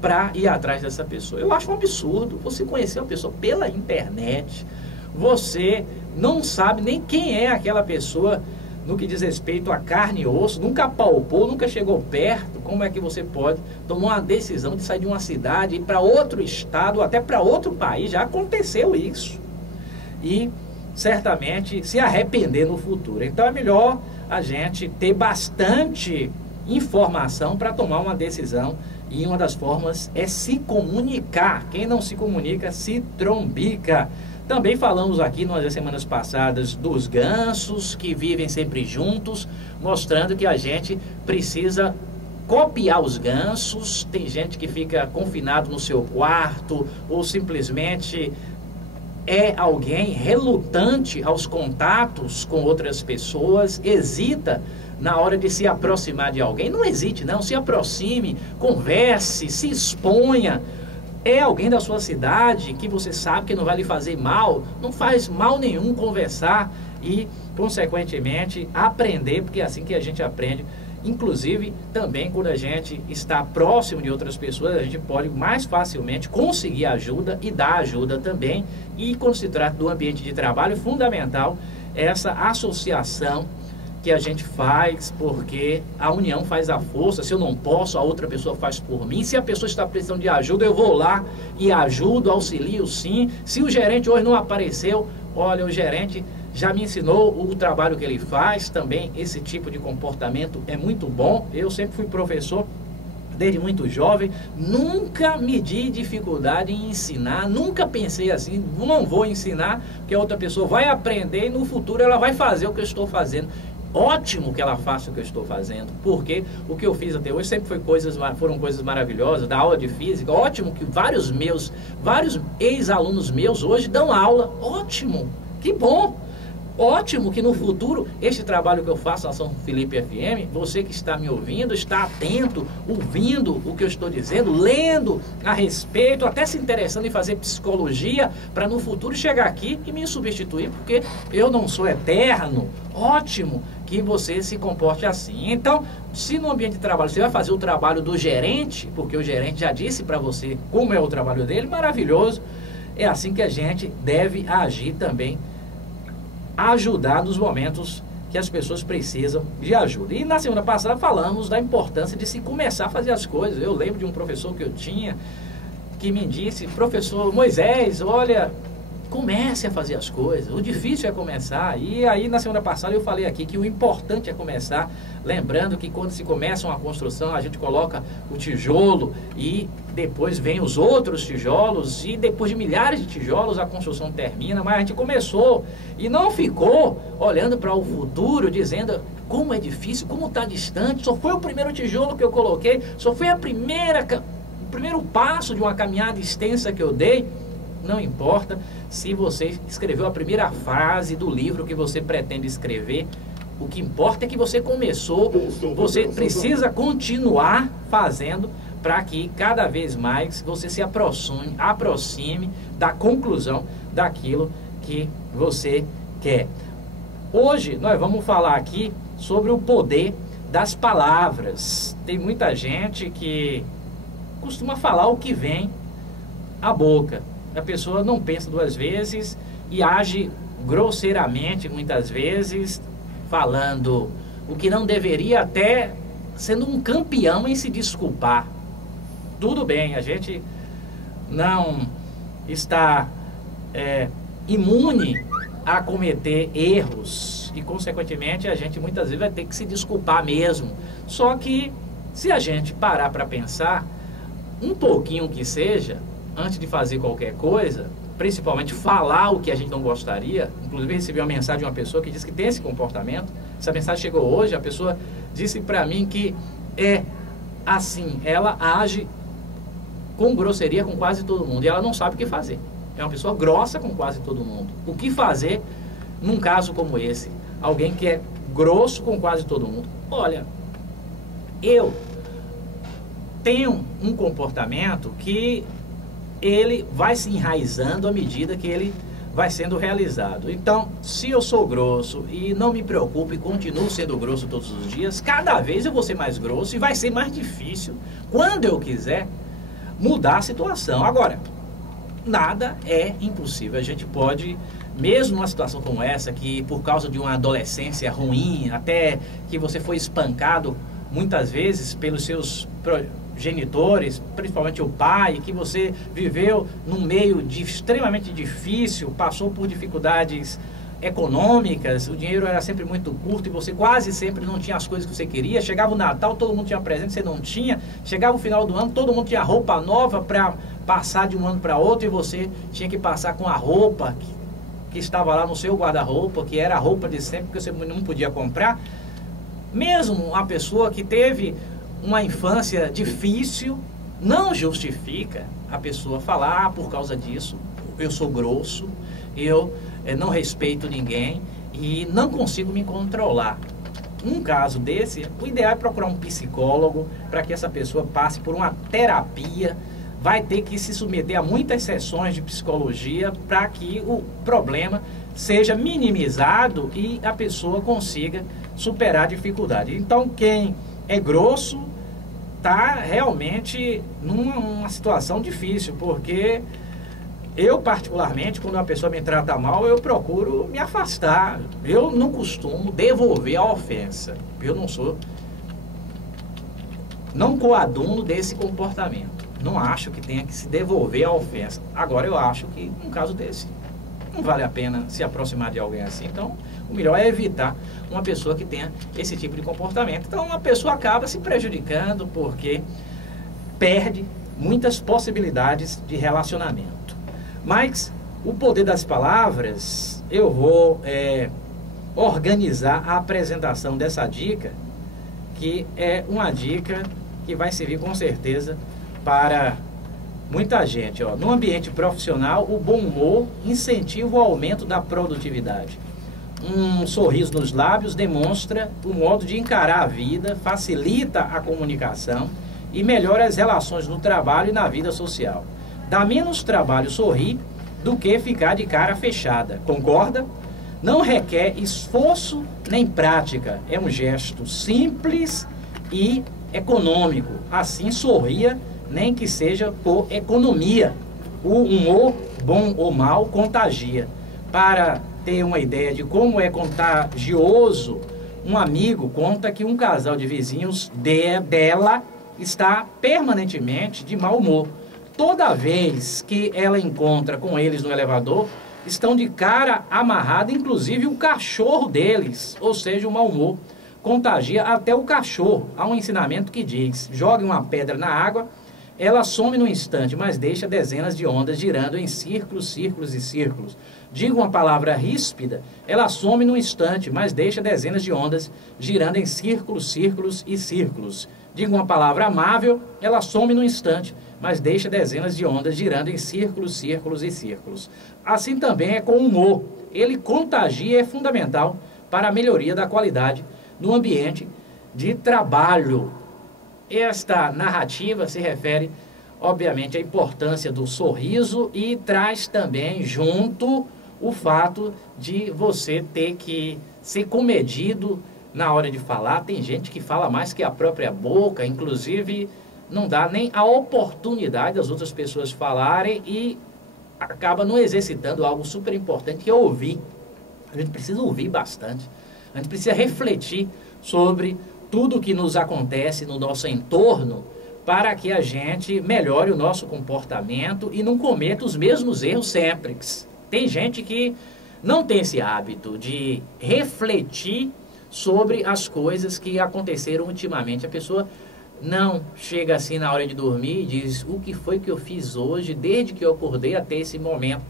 para ir atrás dessa pessoa. Eu acho um absurdo você conhecer uma pessoa pela internet, você não sabe nem quem é aquela pessoa no que diz respeito a carne e osso, nunca palpou, nunca chegou perto. Como é que você pode tomar uma decisão de sair de uma cidade e ir para outro estado, até para outro país? Já aconteceu isso. E certamente se arrepender no futuro. Então é melhor a gente ter bastante informação para tomar uma decisão, e uma das formas é se comunicar. Quem não se comunica se trombica. Também falamos aqui nas semanas passadas dos gansos que vivem sempre juntos, mostrando que a gente precisa copiar os gansos. Tem gente que fica confinado no seu quarto, ou simplesmente é alguém relutante aos contatos com outras pessoas, hesita na hora de se aproximar de alguém. Não hesite não, se aproxime, converse, se exponha, é alguém da sua cidade que você sabe que não vai lhe fazer mal, não faz mal nenhum conversar e, consequentemente, aprender, porque é assim que a gente aprende. Inclusive, também quando a gente está próximo de outras pessoas, a gente pode mais facilmente conseguir ajuda e dar ajuda também. E quando se trata do ambiente de trabalho, é fundamental essa associação que a gente faz, porque a união faz a força. Se eu não posso, a outra pessoa faz por mim. Se a pessoa está precisando de ajuda, eu vou lá e ajudo, auxilio sim. Se o gerente hoje não apareceu, olha, o gerente já me ensinou o trabalho que ele faz também. Esse tipo de comportamento é muito bom. Eu sempre fui professor desde muito jovem, nunca medi dificuldade em ensinar, nunca pensei assim, não vou ensinar, porque a outra pessoa vai aprender e no futuro ela vai fazer o que eu estou fazendo. Ótimo que ela faça o que eu estou fazendo, porque o que eu fiz até hoje sempre foram coisas maravilhosas, da aula de física. Ótimo que vários ex-alunos meus hoje dão aula. Ótimo, que bom. Ótimo que no futuro, este trabalho que eu faço na São Felipe FM, você que está me ouvindo, está atento, ouvindo o que eu estou dizendo, lendo a respeito, até se interessando em fazer psicologia, para no futuro chegar aqui e me substituir, porque eu não sou eterno. Ótimo que você se comporte assim. Então, se no ambiente de trabalho você vai fazer o trabalho do gerente, porque o gerente já disse para você como é o trabalho dele, maravilhoso, é assim que a gente deve agir também, ajudar nos momentos que as pessoas precisam de ajuda. E na semana passada falamos da importância de se começar a fazer as coisas. Eu lembro de um professor que eu tinha que me disse: professor Moisés, olha, comece a fazer as coisas, o difícil é começar. E aí na semana passada eu falei aqui que o importante é começar, lembrando que quando se começa uma construção, a gente coloca o tijolo e depois vem os outros tijolos, e depois de milhares de tijolos a construção termina, mas a gente começou e não ficou olhando para o futuro, dizendo como é difícil, como está distante. Só foi o primeiro tijolo que eu coloquei, só foi o primeiro passo de uma caminhada extensa que eu dei. Não importa se você escreveu a primeira frase do livro que você pretende escrever, o que importa é que você começou, você precisa continuar fazendo para que cada vez mais você se aproxime da conclusão daquilo que você quer. Hoje nós vamos falar aqui sobre o poder das palavras. Tem muita gente que costuma falar o que vem à boca. A pessoa não pensa duas vezes e age grosseiramente muitas vezes, falando o que não deveria, até sendo um campeão em se desculpar. Tudo bem, a gente não está imune a cometer erros e, consequentemente, a gente muitas vezes vai ter que se desculpar mesmo. Só que, se a gente parar para pensar, um pouquinho que seja, antes de fazer qualquer coisa, principalmente falar o que a gente não gostaria. Inclusive, recebi uma mensagem de uma pessoa que disse que tem esse comportamento. Essa mensagem chegou hoje, a pessoa disse para mim que é assim, ela age com grosseria com quase todo mundo e ela não sabe o que fazer. É uma pessoa grossa com quase todo mundo. O que fazer num caso como esse? Alguém que é grosso com quase todo mundo. Olha, eu tenho um comportamento que ele vai se enraizando à medida que ele vai sendo realizado. Então, se eu sou grosso e não me preocupo e continuo sendo grosso todos os dias, cada vez eu vou ser mais grosso e vai ser mais difícil, quando eu quiser, mudar a situação. Agora, nada é impossível. A gente pode, mesmo numa situação como essa, que por causa de uma adolescência ruim, até que você foi espancado muitas vezes pelos seus genitores, principalmente o pai, que você viveu num meio extremamente difícil, passou por dificuldades econômicas, o dinheiro era sempre muito curto e você quase sempre não tinha as coisas que você queria. Chegava o Natal, todo mundo tinha presente, você não tinha. Chegava o final do ano, todo mundo tinha roupa nova para passar de um ano para outro e você tinha que passar com a roupa que estava lá no seu guarda-roupa, que era a roupa de sempre, que você não podia comprar. Mesmo uma pessoa que teve uma infância difícil, não justifica a pessoa falar: por causa disso, eu sou grosso, eu não respeito ninguém e não consigo me controlar. Num caso desse, o ideal é procurar um psicólogo para que essa pessoa passe por uma terapia vai ter que se submeter a muitas sessões de psicologia para que o problema seja minimizado e a pessoa consiga superar a dificuldade. Então, quem é grosso está realmente numa situação difícil, porque eu, particularmente, quando uma pessoa me trata mal, eu procuro me afastar. Eu não costumo devolver a ofensa. Eu não coaduno desse comportamento. Não acho que tenha que se devolver a ofensa. Agora, eu acho que, num caso desse, não vale a pena se aproximar de alguém assim. Então, o melhor é evitar uma pessoa que tenha esse tipo de comportamento. Então, uma pessoa acaba se prejudicando porque perde muitas possibilidades de relacionamento. Mas, o poder das palavras, eu vou organizar a apresentação dessa dica, que é uma dica que vai servir com certeza para muita gente. No ambiente profissional, o bom humor incentiva o aumento da produtividade. Um sorriso nos lábios demonstra o modo de encarar a vida, facilita a comunicação e melhora as relações no trabalho e na vida social. Dá menos trabalho sorrir do que ficar de cara fechada. Concorda? Não requer esforço nem prática. É um gesto simples e econômico. Assim, sorria, nem que seja por economia. O humor, bom ou mal, contagia. Para ter uma ideia de como é contagioso, um amigo conta que um casal de vizinhos dela está permanentemente de mau humor. Toda vez que ela encontra com eles no elevador, estão de cara amarrada, inclusive o cachorro deles, ou seja, o mau humor contagia até o cachorro. Há um ensinamento que diz: jogue uma pedra na água, ela some no instante, mas deixa dezenas de ondas girando em círculos, círculos e círculos. Diga uma palavra ríspida, ela some no instante, mas deixa dezenas de ondas girando em círculos, círculos e círculos. Diga uma palavra amável, ela some no instante, mas deixa dezenas de ondas girando em círculos, círculos e círculos. Assim também é com o humor. Ele contagia e é fundamental para a melhoria da qualidade no ambiente de trabalho. Esta narrativa se refere, obviamente, à importância do sorriso e traz também junto o fato de você ter que ser comedido na hora de falar. Tem gente que fala mais que a própria boca, inclusive não dá nem a oportunidade das outras pessoas falarem e acaba não exercitando algo super importante, que é ouvir. A gente precisa ouvir bastante, a gente precisa refletir sobre tudo que nos acontece no nosso entorno para que a gente melhore o nosso comportamento e não cometa os mesmos erros sempre. Tem gente que não tem esse hábito de refletir sobre as coisas que aconteceram ultimamente. A pessoa não chega assim na hora de dormir e diz: o que foi que eu fiz hoje, desde que eu acordei até esse momento.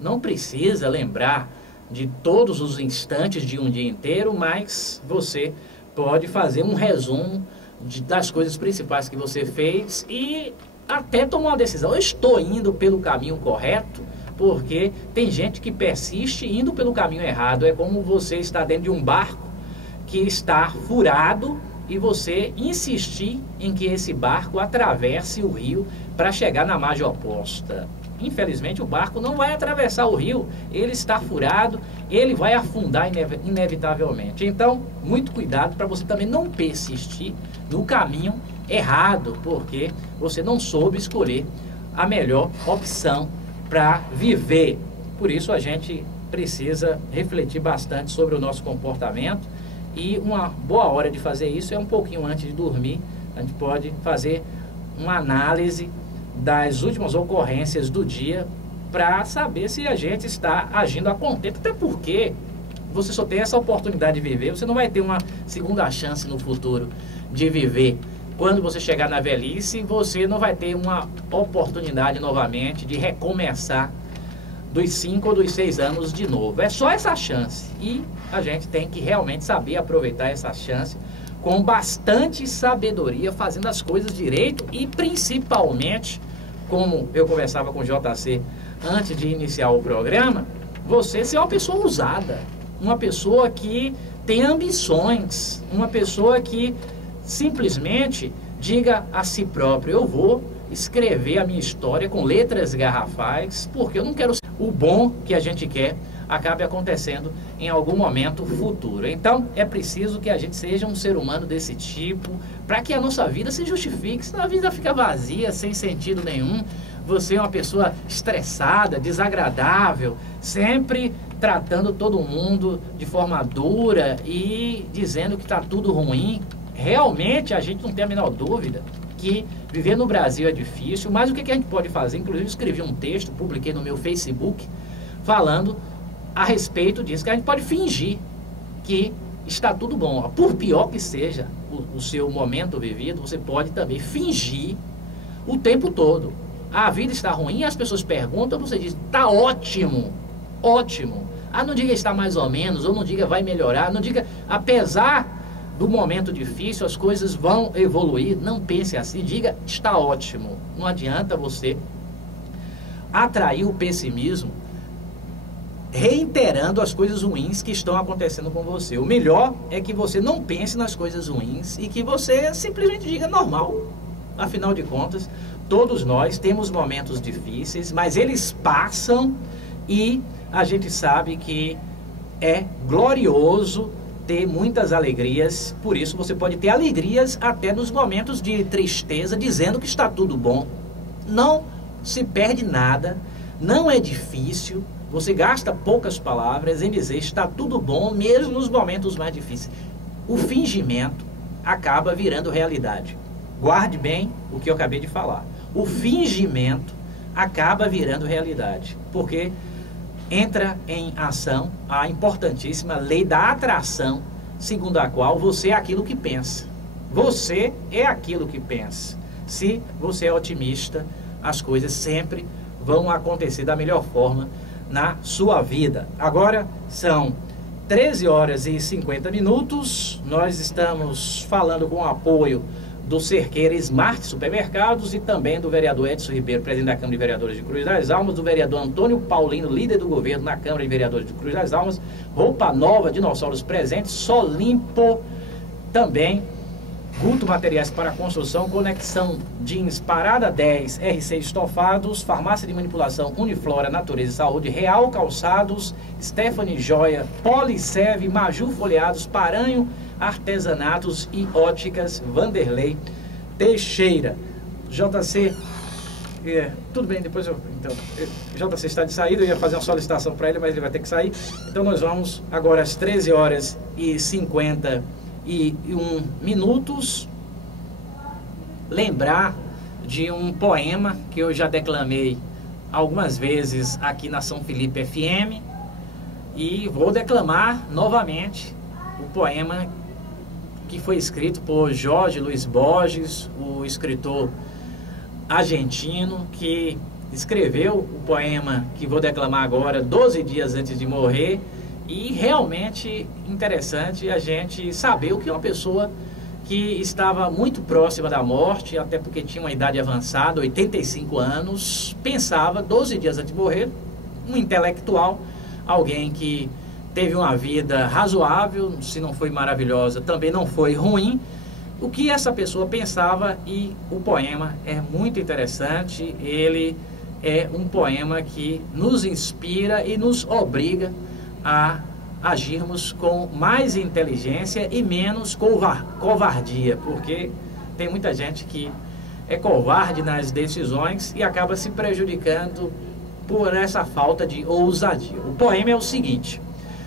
Não precisa lembrar de todos os instantes de um dia inteiro, mas você pode fazer um resumo das coisas principais que você fez e até tomar uma decisão. Eu estou indo pelo caminho correto? Porque tem gente que persiste indo pelo caminho errado. É como você estar dentro de um barco que está furado e você insistir em que esse barco atravesse o rio para chegar na margem oposta. Infelizmente, o barco não vai atravessar o rio, ele está furado, ele vai afundar inevitavelmente. Então, muito cuidado para você também não persistir no caminho errado, porque você não soube escolher a melhor opção para viver. Por isso, a gente precisa refletir bastante sobre o nosso comportamento. E uma boa hora de fazer isso é um pouquinho antes de dormir. A gente pode fazer uma análise das últimas ocorrências do dia para saber se a gente está agindo a contento. Até porque você só tem essa oportunidade de viver, você não vai ter uma segunda chance no futuro de viver. Quando você chegar na velhice, você não vai ter uma oportunidade novamente de recomeçar dos 5 ou dos 6 anos de novo. É só essa chance e a gente tem que realmente saber aproveitar essa chance com bastante sabedoria, fazendo as coisas direito e principalmente, como eu conversava com o JC antes de iniciar o programa, você ser uma pessoa ousada, uma pessoa que tem ambições, uma pessoa que simplesmente diga a si próprio, eu vou escrever a minha história com letras garrafais, porque eu não quero o bom que a gente quer acabe acontecendo em algum momento futuro. Então, é preciso que a gente seja um ser humano desse tipo, para que a nossa vida se justifique, senão a vida fica vazia, sem sentido nenhum. Você é uma pessoa estressada, desagradável, sempre tratando todo mundo de forma dura e dizendo que está tudo ruim. Realmente, a gente não tem a menor dúvida que viver no Brasil é difícil, mas o que a gente pode fazer? Inclusive, escrevi um texto, publiquei no meu Facebook, falando a respeito disso, que a gente pode fingir que está tudo bom. Por pior que seja o seu momento vivido, você pode também fingir o tempo todo. A vida está ruim, as pessoas perguntam, você diz, está ótimo, ótimo. Ah, não diga está mais ou menos, ou não diga vai melhorar, não diga, apesar do momento difícil, as coisas vão evoluir, não pense assim, diga está ótimo. Não adianta você atrair o pessimismo reiterando as coisas ruins que estão acontecendo com você. O melhor é que você não pense nas coisas ruins e que você simplesmente diga normal. Afinal de contas, todos nós temos momentos difíceis, mas eles passam e a gente sabe que é glorioso ter muitas alegrias. Por isso você pode ter alegrias até nos momentos de tristeza, dizendo que está tudo bom. Não se perde nada, não é difícil. Você gasta poucas palavras em dizer está tudo bom, mesmo nos momentos mais difíceis. O fingimento acaba virando realidade. Guarde bem o que eu acabei de falar. O fingimento acaba virando realidade, porque entra em ação a importantíssima lei da atração, segundo a qual você é aquilo que pensa. Você é aquilo que pensa. Se você é otimista, as coisas sempre vão acontecer da melhor forma na sua vida. Agora são 13 horas e 50 minutos. Nós estamos falando com o apoio do Cerqueira Smart Supermercados e também do vereador Edson Ribeiro, presidente da Câmara de Vereadores de Cruz das Almas, do vereador Antônio Paulino, líder do governo na Câmara de Vereadores de Cruz das Almas, Roupa Nova, Dinossauros Presentes, Sol Limpo, também Guto Materiais para Construção, Conexão Jeans, Parada 10, RC Estofados, Farmácia de Manipulação, Uniflora, Natureza e Saúde, Real Calçados, Stephanie Joia, Poliserve, Maju Folheados, Paranho Artesanatos e Óticas Vanderlei Teixeira. JC, tudo bem, depois JC está de saída, eu ia fazer uma solicitação para ele, mas ele vai ter que sair. Então nós vamos agora às 13 horas e 51 minutos lembrar de um poema que eu já declamei algumas vezes aqui na São Felipe FM e vou declamar novamente o poema que foi escrito por Jorge Luiz Borges, o escritor argentino que escreveu o poema que vou declamar agora 12 dias antes de morrer. E realmente interessante a gente saber o que uma pessoa que estava muito próxima da morte, até porque tinha uma idade avançada, 85 anos, pensava 12 dias antes de morrer, um intelectual, alguém que teve uma vida razoável, se não foi maravilhosa, também não foi ruim, o que essa pessoa pensava. E o poema é muito interessante, ele é um poema que nos inspira e nos obriga a agirmos com mais inteligência e menos covardia, porque tem muita gente que é covarde nas decisões e acaba se prejudicando por essa falta de ousadia. O poema é o seguinte: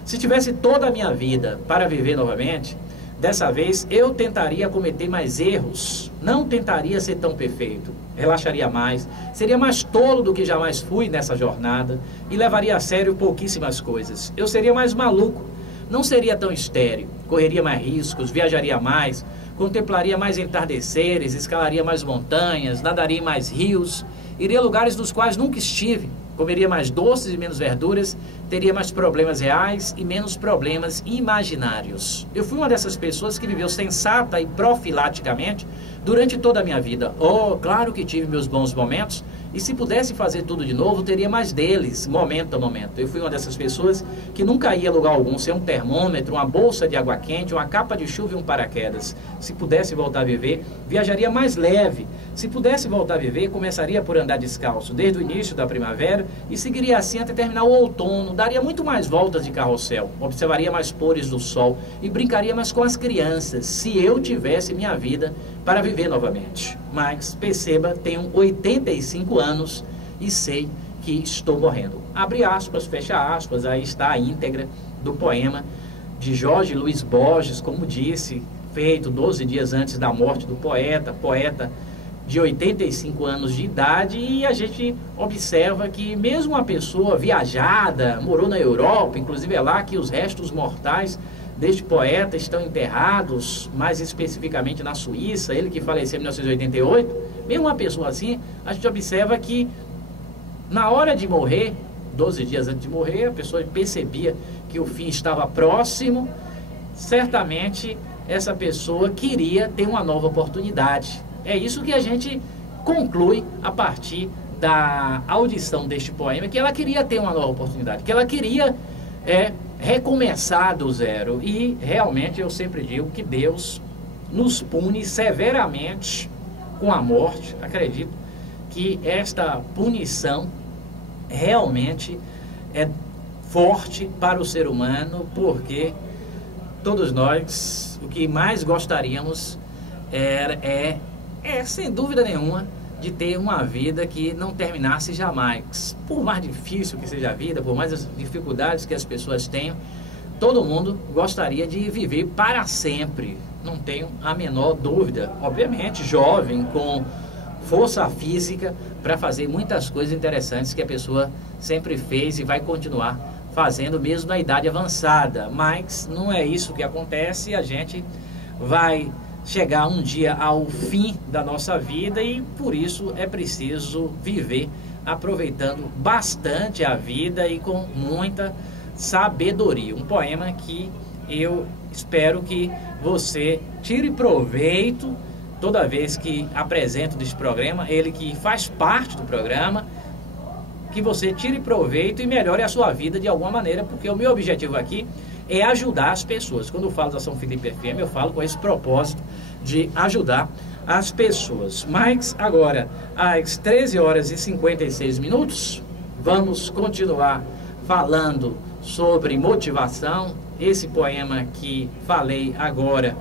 se tivesse toda a minha vida para viver novamente, dessa vez eu tentaria cometer mais erros, não tentaria ser tão perfeito, relaxaria mais, seria mais tolo do que jamais fui nessa jornada e levaria a sério pouquíssimas coisas. Eu seria mais maluco, não seria tão estéril, correria mais riscos, viajaria mais, contemplaria mais entardeceres, escalaria mais montanhas, nadaria em mais rios, iria a lugares dos quais nunca estive, comeria mais doces e menos verduras, teria mais problemas reais e menos problemas imaginários. Eu fui uma dessas pessoas que viveu sensata e profilaticamente durante toda a minha vida. Oh, claro que tive meus bons momentos E se pudesse fazer tudo de novo, teria mais deles, momento a momento. Eu fui uma dessas pessoas que nunca ia a lugar algum sem um termômetro, uma bolsa de água quente, uma capa de chuva e um paraquedas. Se pudesse voltar a viver, viajaria mais leve. Se pudesse voltar a viver, começaria por andar descalço desde o início da primavera e seguiria assim até terminar o outono. Daria muito mais voltas de carrossel, observaria mais pôres do sol e brincaria mais com as crianças, se eu tivesse minha vida para viver novamente. Mas, perceba, tenho 85 anos e sei que estou morrendo. Abre aspas, fecha aspas, aí está a íntegra do poema de Jorge Luiz Borges, como disse, feito 12 dias antes da morte do poeta de 85 anos de idade, e a gente observa que mesmo uma pessoa viajada, morou na Europa, inclusive é lá que os restos mortais deste poeta estão enterrados, mais especificamente na Suíça, ele que faleceu em 1988, mesmo uma pessoa assim, a gente observa que na hora de morrer, 12 dias antes de morrer, a pessoa percebia que o fim estava próximo, certamente essa pessoa queria ter uma nova oportunidade. É isso que a gente conclui a partir da audição deste poema, que ela queria ter uma nova oportunidade, que ela queria recomeçar do zero. E realmente eu sempre digo que Deus nos pune severamente com a morte. Acredito que esta punição realmente é forte para o ser humano, porque todos nós, o que mais gostaríamos é sem dúvida nenhuma, de ter uma vida que não terminasse jamais. Por mais difícil que seja a vida, por mais as dificuldades que as pessoas tenham, todo mundo gostaria de viver para sempre. Não tenho a menor dúvida. Obviamente, jovem, com força física para fazer muitas coisas interessantes que a pessoa sempre fez e vai continuar fazendo mesmo na idade avançada. Mas não é isso que acontece. A gente vai chegar um dia ao fim da nossa vida e por isso é preciso viver aproveitando bastante a vida e com muita sabedoria. Um poema que eu espero que você tire proveito toda vez que apresento desse programa, ele que faz parte do programa, que você tire proveito e melhore a sua vida de alguma maneira, porque o meu objetivo aqui é ajudar as pessoas. Quando eu falo da São Felipe FM, eu falo com esse propósito de ajudar as pessoas. Mas agora, às 13 horas e 56 minutos, vamos continuar falando sobre motivação. Esse poema que falei agora,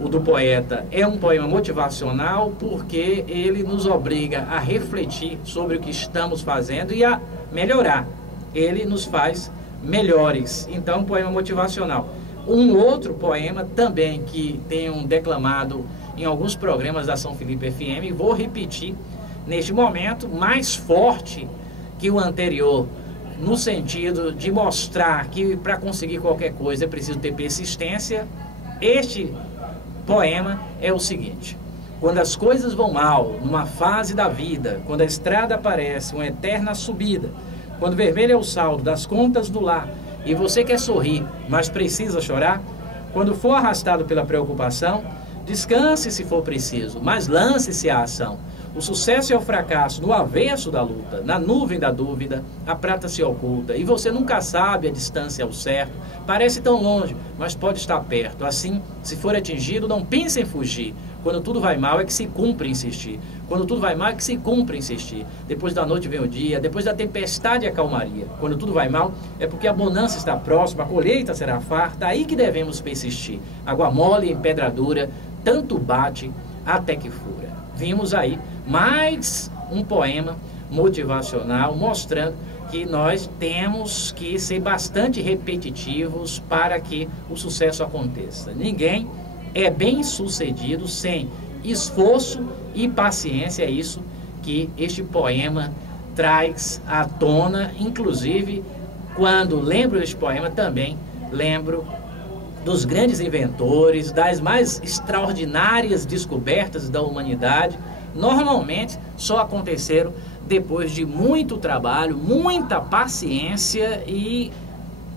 o do poeta, é um poema motivacional porque ele nos obriga a refletir sobre o que estamos fazendo e a melhorar. Ele nos faz melhores. Então, poema motivacional. Um outro poema também que tenho declamado em alguns programas da São Felipe FM, vou repetir neste momento, mais forte que o anterior, no sentido de mostrar que para conseguir qualquer coisa é preciso ter persistência. Este poema é o seguinte: quando as coisas vão mal, numa fase da vida, quando a estrada parece uma eterna subida, quando vermelho é o saldo das contas do lar e você quer sorrir, mas precisa chorar, quando for arrastado pela preocupação, descanse se for preciso, mas lance-se à ação. O sucesso é o fracasso no avesso da luta, na nuvem da dúvida, a prata se oculta, e você nunca sabe a distância ao certo, parece tão longe, mas pode estar perto. Assim, se for atingido, não pense em fugir. Quando tudo vai mal é que se cumpre insistir. Quando tudo vai mal é que se cumpre insistir. Depois da noite vem o dia, depois da tempestade a calmaria. Quando tudo vai mal é porque a bonança está próxima, a colheita será farta, aí que devemos persistir. Água mole em pedra dura, tanto bate até que fura. Vimos aí mais um poema motivacional mostrando que nós temos que ser bastante repetitivos para que o sucesso aconteça. Ninguém é bem sucedido sem esforço e paciência. É isso que este poema traz à tona. Inclusive, quando lembro deste poema, também lembro dos grandes inventores, das mais extraordinárias descobertas da humanidade. Normalmente só aconteceram depois de muito trabalho, muita paciência, e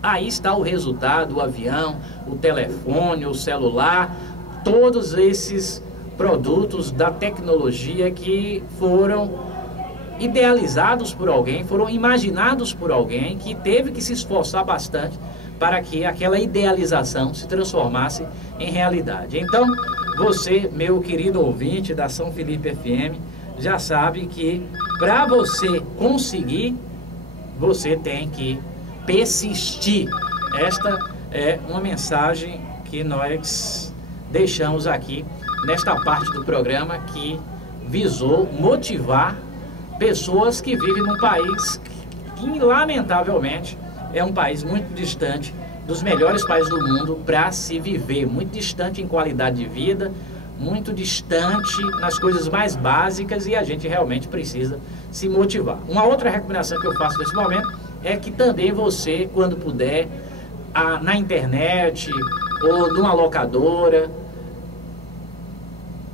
aí está o resultado: o avião, o telefone, o celular, todos esses produtos da tecnologia que foram idealizados por alguém, foram imaginados por alguém que teve que se esforçar bastante para que aquela idealização se transformasse em realidade. Então, você, meu querido ouvinte da São Felipe FM, já sabe que para você conseguir, você tem que persistir. Esta é uma mensagem que nós deixamos aqui nesta parte do programa que visou motivar pessoas que vivem num país que, lamentavelmente, é um país muito distante dos melhores países do mundo para se viver, muito distante em qualidade de vida, muito distante nas coisas mais básicas, e a gente realmente precisa se motivar. Uma outra recomendação que eu faço nesse momento é que também você, quando puder, na internet ou numa locadora,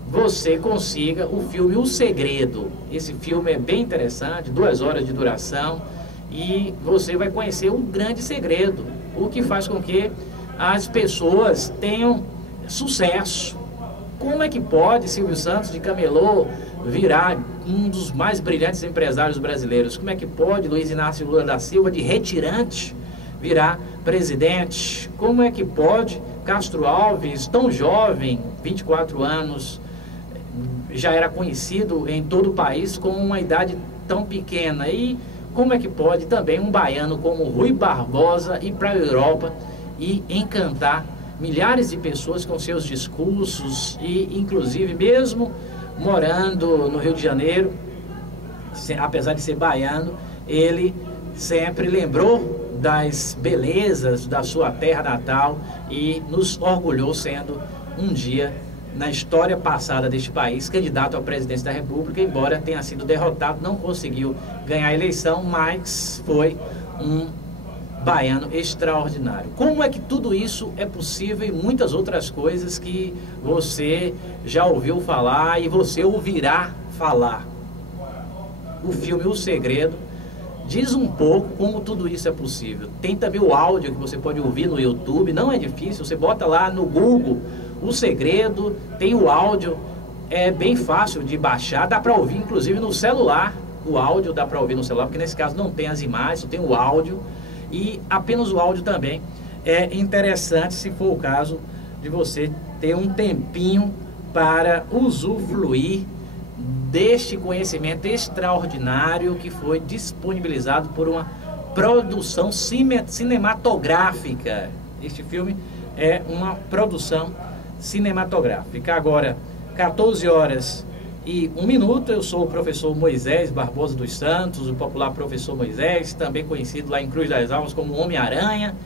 você consiga o filme O Segredo. Esse filme é bem interessante, 2 horas de duração, e você vai conhecer um grande segredo, o que faz com que as pessoas tenham sucesso. Como é que pode Silvio Santos de Camelô virar um dos mais brilhantes empresários brasileiros? Como é que pode Luiz Inácio Lula da Silva de retirante virar presidente? Como é que pode Castro Alves, tão jovem, 24 anos, já era conhecido em todo o país com uma idade tão pequena? E como é que pode também um baiano como Rui Barbosa ir para a Europa e encantar milhares de pessoas com seus discursos? E inclusive mesmo morando no Rio de Janeiro, apesar de ser baiano, ele sempre lembrou das belezas da sua terra natal e nos orgulhou sendo um dia, na história passada deste país, candidato à presidência da República, embora tenha sido derrotado, não conseguiu ganhar a eleição, mas foi um baiano extraordinário. Como é que tudo isso é possível e muitas outras coisas que você já ouviu falar e você ouvirá falar? O filme O Segredo diz um pouco como tudo isso é possível. Tem também o áudio que você pode ouvir no YouTube, não é difícil, você bota lá no Google O Segredo, tem o áudio, é bem fácil de baixar, dá para ouvir inclusive no celular, o áudio dá para ouvir no celular, porque nesse caso não tem as imagens, só tem o áudio, e apenas o áudio também é interessante se for o caso de você ter um tempinho para usufruir deste conhecimento extraordinário que foi disponibilizado por uma produção cinematográfica. Este filme é uma produção cinematográfica. Agora, 14 horas e 1 minuto, eu sou o professor Moisés Barbosa dos Santos, o popular professor Moisés, também conhecido lá em Cruz das Almas como Homem-Aranha,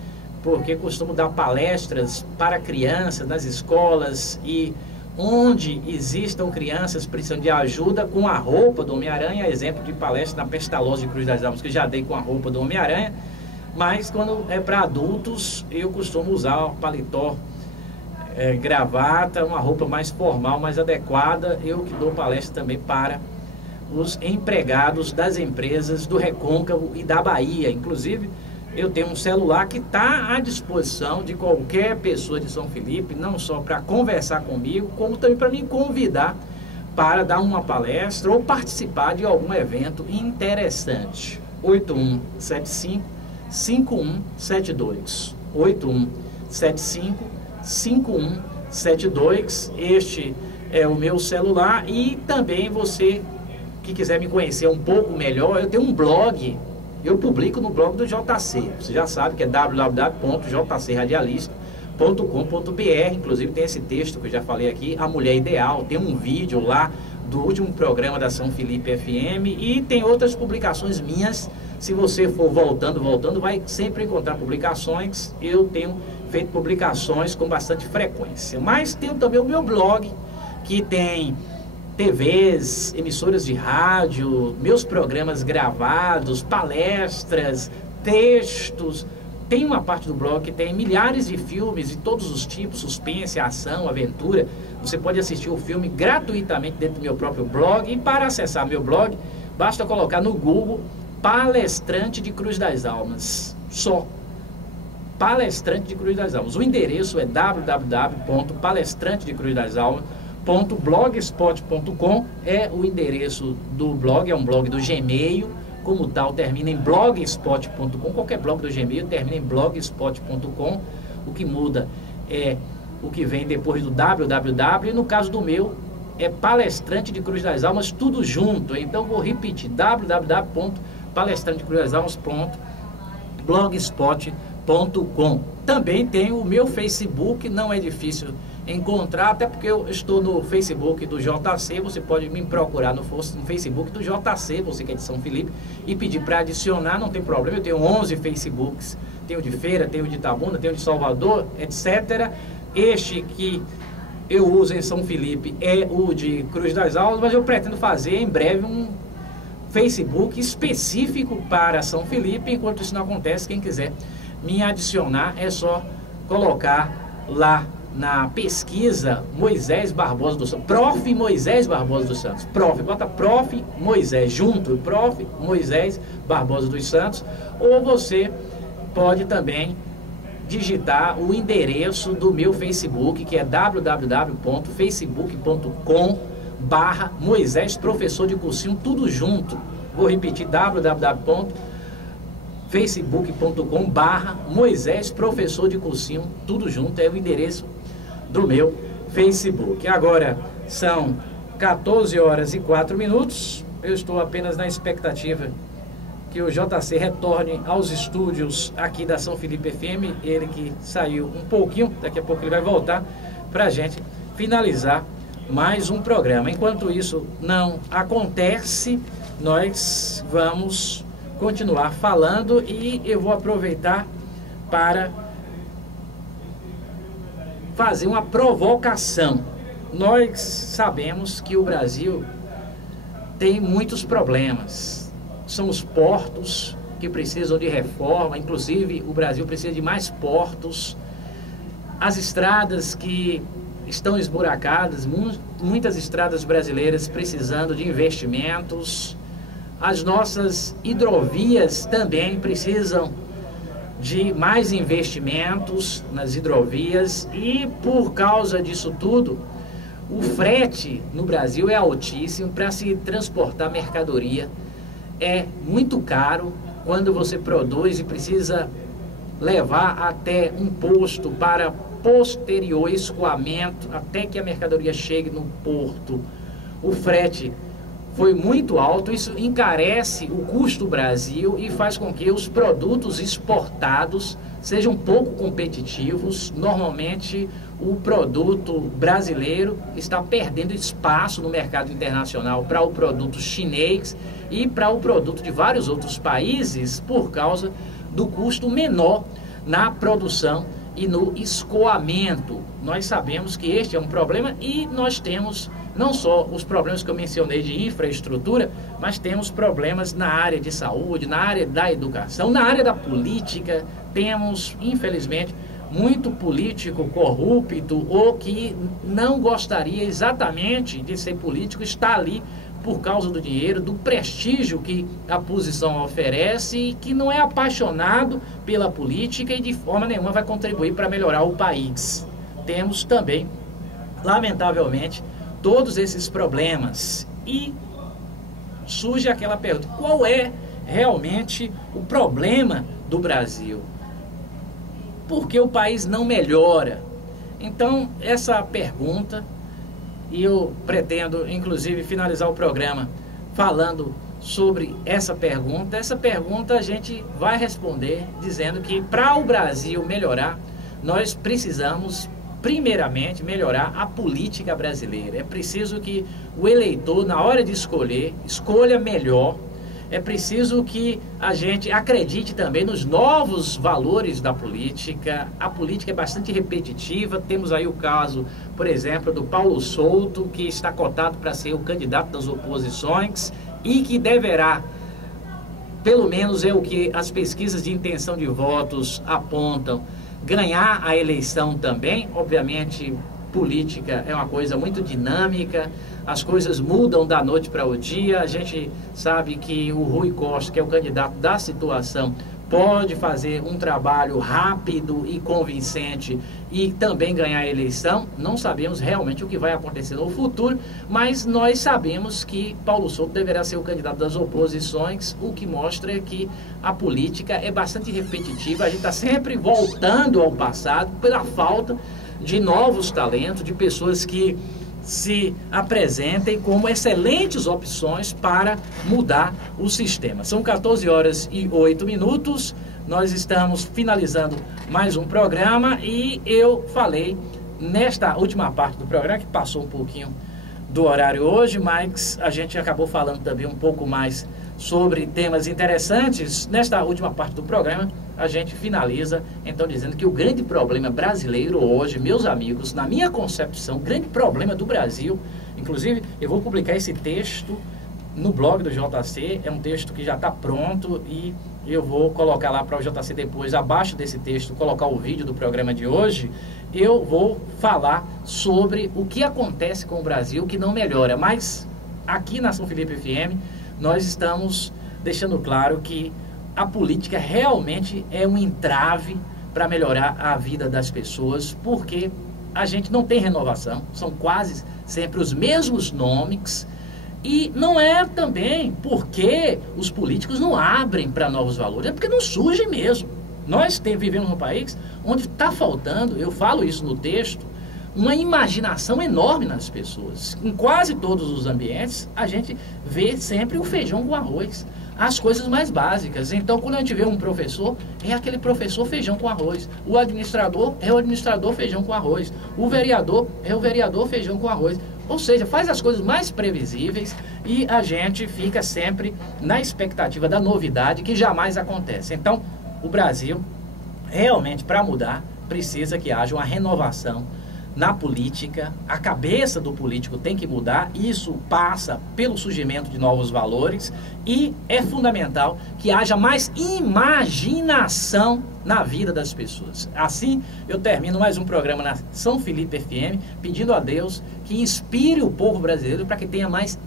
porque costumo dar palestras para crianças nas escolas e onde existam crianças precisando de ajuda com a roupa do Homem-Aranha, exemplo de palestra na Pestalozzi de Cruz das Almas, que já dei com a roupa do Homem-Aranha, mas quando é para adultos, eu costumo usar o paletó, gravata, uma roupa mais formal, mais adequada. Eu que dou palestra também para os empregados das empresas do Recôncavo e da Bahia. Inclusive, eu tenho um celular que está à disposição de qualquer pessoa de São Felipe, não só para conversar comigo, como também para me convidar para dar uma palestra ou participar de algum evento interessante. 8175-5172. 8175-5172. Este é o meu celular. E também você que quiser me conhecer um pouco melhor, eu tenho um blog. Eu publico no blog do JC, você já sabe que é www.jcradialista.com.br. Inclusive tem esse texto que eu já falei aqui, A Mulher Ideal, tem um vídeo lá do último programa da São Felipe FM e tem outras publicações minhas. Se você for voltando, vai sempre encontrar publicações. Eu tenho feito publicações com bastante frequência, mas tenho também o meu blog, que tem TVs, emissoras de rádio, meus programas gravados, palestras, textos. Tem uma parte do blog que tem milhares de filmes de todos os tipos, suspense, ação, aventura. Você pode assistir o filme gratuitamente dentro do meu próprio blog. E para acessar meu blog, basta colocar no Google Palestrante de Cruz das Almas. Só Palestrante de Cruz das Almas. O endereço é www.palestrantedecruzdalmas.com.br. .blogspot.com é o endereço do blog, é um blog do Gmail, como tal termina em blogspot.com, qualquer blog do Gmail termina em blogspot.com, o que muda é o que vem depois do www, e no caso do meu é Palestrante de Cruz das Almas, tudo junto. Então vou repetir, www.palestrantedeCruzdasalmas.blogspot.com. Também tem o meu Facebook, não é difícil encontrar, até porque eu estou no Facebook do JC, você pode me procurar no Facebook do JC, você que é de São Felipe, e pedir para adicionar, não tem problema, eu tenho 11 Facebooks, tenho de Feira, tenho de Itabuna, tenho de Salvador, etc. Este que eu uso em São Felipe é o de Cruz das Almas, mas eu pretendo fazer em breve um Facebook específico para São Felipe. Enquanto isso não acontece, quem quiser me adicionar é só colocar lá na pesquisa Moisés Barbosa dos Santos, Prof. Moisés Barbosa dos Santos, bota Prof. Moisés junto, Prof. Moisés Barbosa dos Santos, ou você pode também digitar o endereço do meu Facebook, que é www.facebook.com/Moisés Professor de Cursinho, tudo junto. Vou repetir, www.facebook.com/Moisés Professor de Cursinho, tudo junto, é o endereço do meu Facebook. Agora são 14h04, eu estou apenas na expectativa que o JC retorne aos estúdios aqui da São Felipe FM, ele que saiu um pouquinho, daqui a pouco ele vai voltar para a gente finalizar mais um programa. Enquanto isso não acontece, nós vamos continuar falando e eu vou aproveitar para fazer uma provocação. Nós sabemos que o Brasil tem muitos problemas. São os portos que precisam de reforma, inclusive o Brasil precisa de mais portos, as estradas que estão esburacadas, muitas estradas brasileiras precisando de investimentos, as nossas hidrovias também precisam de mais investimentos nas hidrovias, e por causa disso tudo, o frete no Brasil é altíssimo. Para se transportar mercadoria é muito caro. Quando você produz e precisa levar até um posto para posterior escoamento, até que a mercadoria chegue no porto, o frete foi muito alto. Isso encarece o custo do Brasil e faz com que os produtos exportados sejam pouco competitivos. Normalmente o produto brasileiro está perdendo espaço no mercado internacional para o produto chinês e para o produto de vários outros países, por causa do custo menor na produção e no escoamento. Nós sabemos que este é um problema, e nós temos não só os problemas que eu mencionei de infraestrutura, mas temos problemas na área de saúde, na área da educação, na área da política. Temos, infelizmente, muito político corrupto ou que não gostaria exatamente de ser político, está ali por causa do dinheiro, do prestígio que a posição oferece, e que não é apaixonado pela política e de forma nenhuma vai contribuir para melhorar o país. Temos também, lamentavelmente, todos esses problemas, e surge aquela pergunta: qual é realmente o problema do Brasil? Por que o país não melhora? Então, essa pergunta, e eu pretendo, inclusive, finalizar o programa falando sobre essa pergunta a gente vai responder dizendo que para o Brasil melhorar, nós precisamos, primeiramente, melhorar a política brasileira. É preciso que o eleitor, na hora de escolher, escolha melhor. É preciso que a gente acredite também nos novos valores da política. A política é bastante repetitiva. Temos aí o caso, por exemplo, do Paulo Souto, que está cotado para ser o candidato das oposições e que deverá, pelo menos é o que as pesquisas de intenção de votos apontam, ganhar a eleição também. Obviamente, política é uma coisa muito dinâmica, as coisas mudam da noite para o dia. A gente sabe que o Rui Costa, que é o candidato da situação, pode fazer um trabalho rápido e convincente e também ganhar a eleição. Não sabemos realmente o que vai acontecer no futuro, mas nós sabemos que Paulo Souto deverá ser o candidato das oposições, o que mostra que a política é bastante repetitiva. A gente está sempre voltando ao passado pela falta de novos talentos, de pessoas que se apresentem como excelentes opções para mudar o sistema. São 14h08, nós estamos finalizando mais um programa e eu falei nesta última parte do programa, que passou um pouquinho do horário hoje, mas a gente acabou falando também um pouco mais sobre temas interessantes. Nesta última parte do programa, a gente finaliza, então, dizendo que o grande problema brasileiro hoje, meus amigos, na minha concepção, o grande problema do Brasil, inclusive, eu vou publicar esse texto no blog do JC, é um texto que já está pronto e eu vou colocar lá para o JC depois, abaixo desse texto, colocar o vídeo do programa de hoje. Eu vou falar sobre o que acontece com o Brasil que não melhora, mas aqui na São Felipe FM, nós estamos deixando claro que a política realmente é um entrave para melhorar a vida das pessoas, porque a gente não tem renovação, são quase sempre os mesmos nomes, e não é também porque os políticos não abrem para novos valores, é porque não surgem mesmo. Nós vivemos num país onde está faltando, eu falo isso no texto, uma imaginação enorme nas pessoas. Em quase todos os ambientes, a gente vê sempre o feijão com arroz, as coisas mais básicas. Então, quando a gente vê um professor, é aquele professor feijão com arroz. O administrador é o administrador feijão com arroz. O vereador é o vereador feijão com arroz. Ou seja, faz as coisas mais previsíveis e a gente fica sempre na expectativa da novidade que jamais acontece. Então, o Brasil, realmente, para mudar, precisa que haja uma renovação na política. A cabeça do político tem que mudar, isso passa pelo surgimento de novos valores e é fundamental que haja mais imaginação na vida das pessoas. Assim, eu termino mais um programa na São Felipe FM, pedindo a Deus que inspire o povo brasileiro para que tenha mais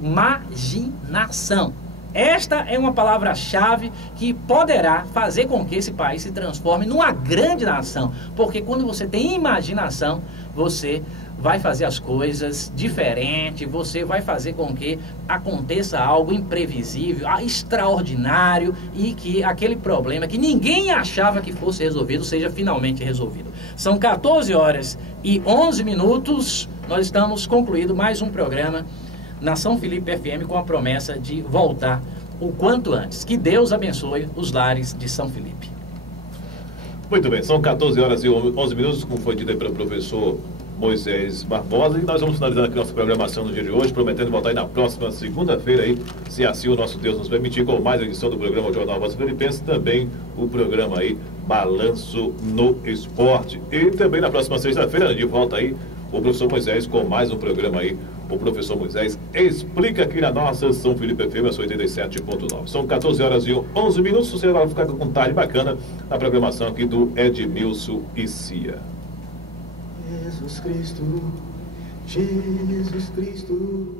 imaginação. Esta é uma palavra-chave que poderá fazer com que esse país se transforme numa grande nação, porque quando você tem imaginação, você vai fazer as coisas diferente, você vai fazer com que aconteça algo imprevisível, extraordinário, e que aquele problema que ninguém achava que fosse resolvido, seja finalmente resolvido. São 14h11, nós estamos concluindo mais um programa na São Felipe FM com a promessa de voltar o quanto antes. Que Deus abençoe os lares de São Felipe. Muito bem, são 14h11, como foi dito aí pelo professor Moisés Barbosa, e nós vamos finalizando aqui nossa programação no dia de hoje, prometendo voltar aí na próxima segunda-feira aí, se assim o nosso Deus nos permitir, com mais edição do programa Jornal Voz Felipense, também o programa aí Balanço no Esporte. E também na próxima sexta-feira, de volta aí, o professor Moisés com mais um programa aí, o professor Moisés explica aqui na nossa São Felipe FM, 87.9. São 14h11, você vai ficar com um tarde bacana na programação aqui do Edmilson e Cia. Jesus Cristo, Jesus Cristo.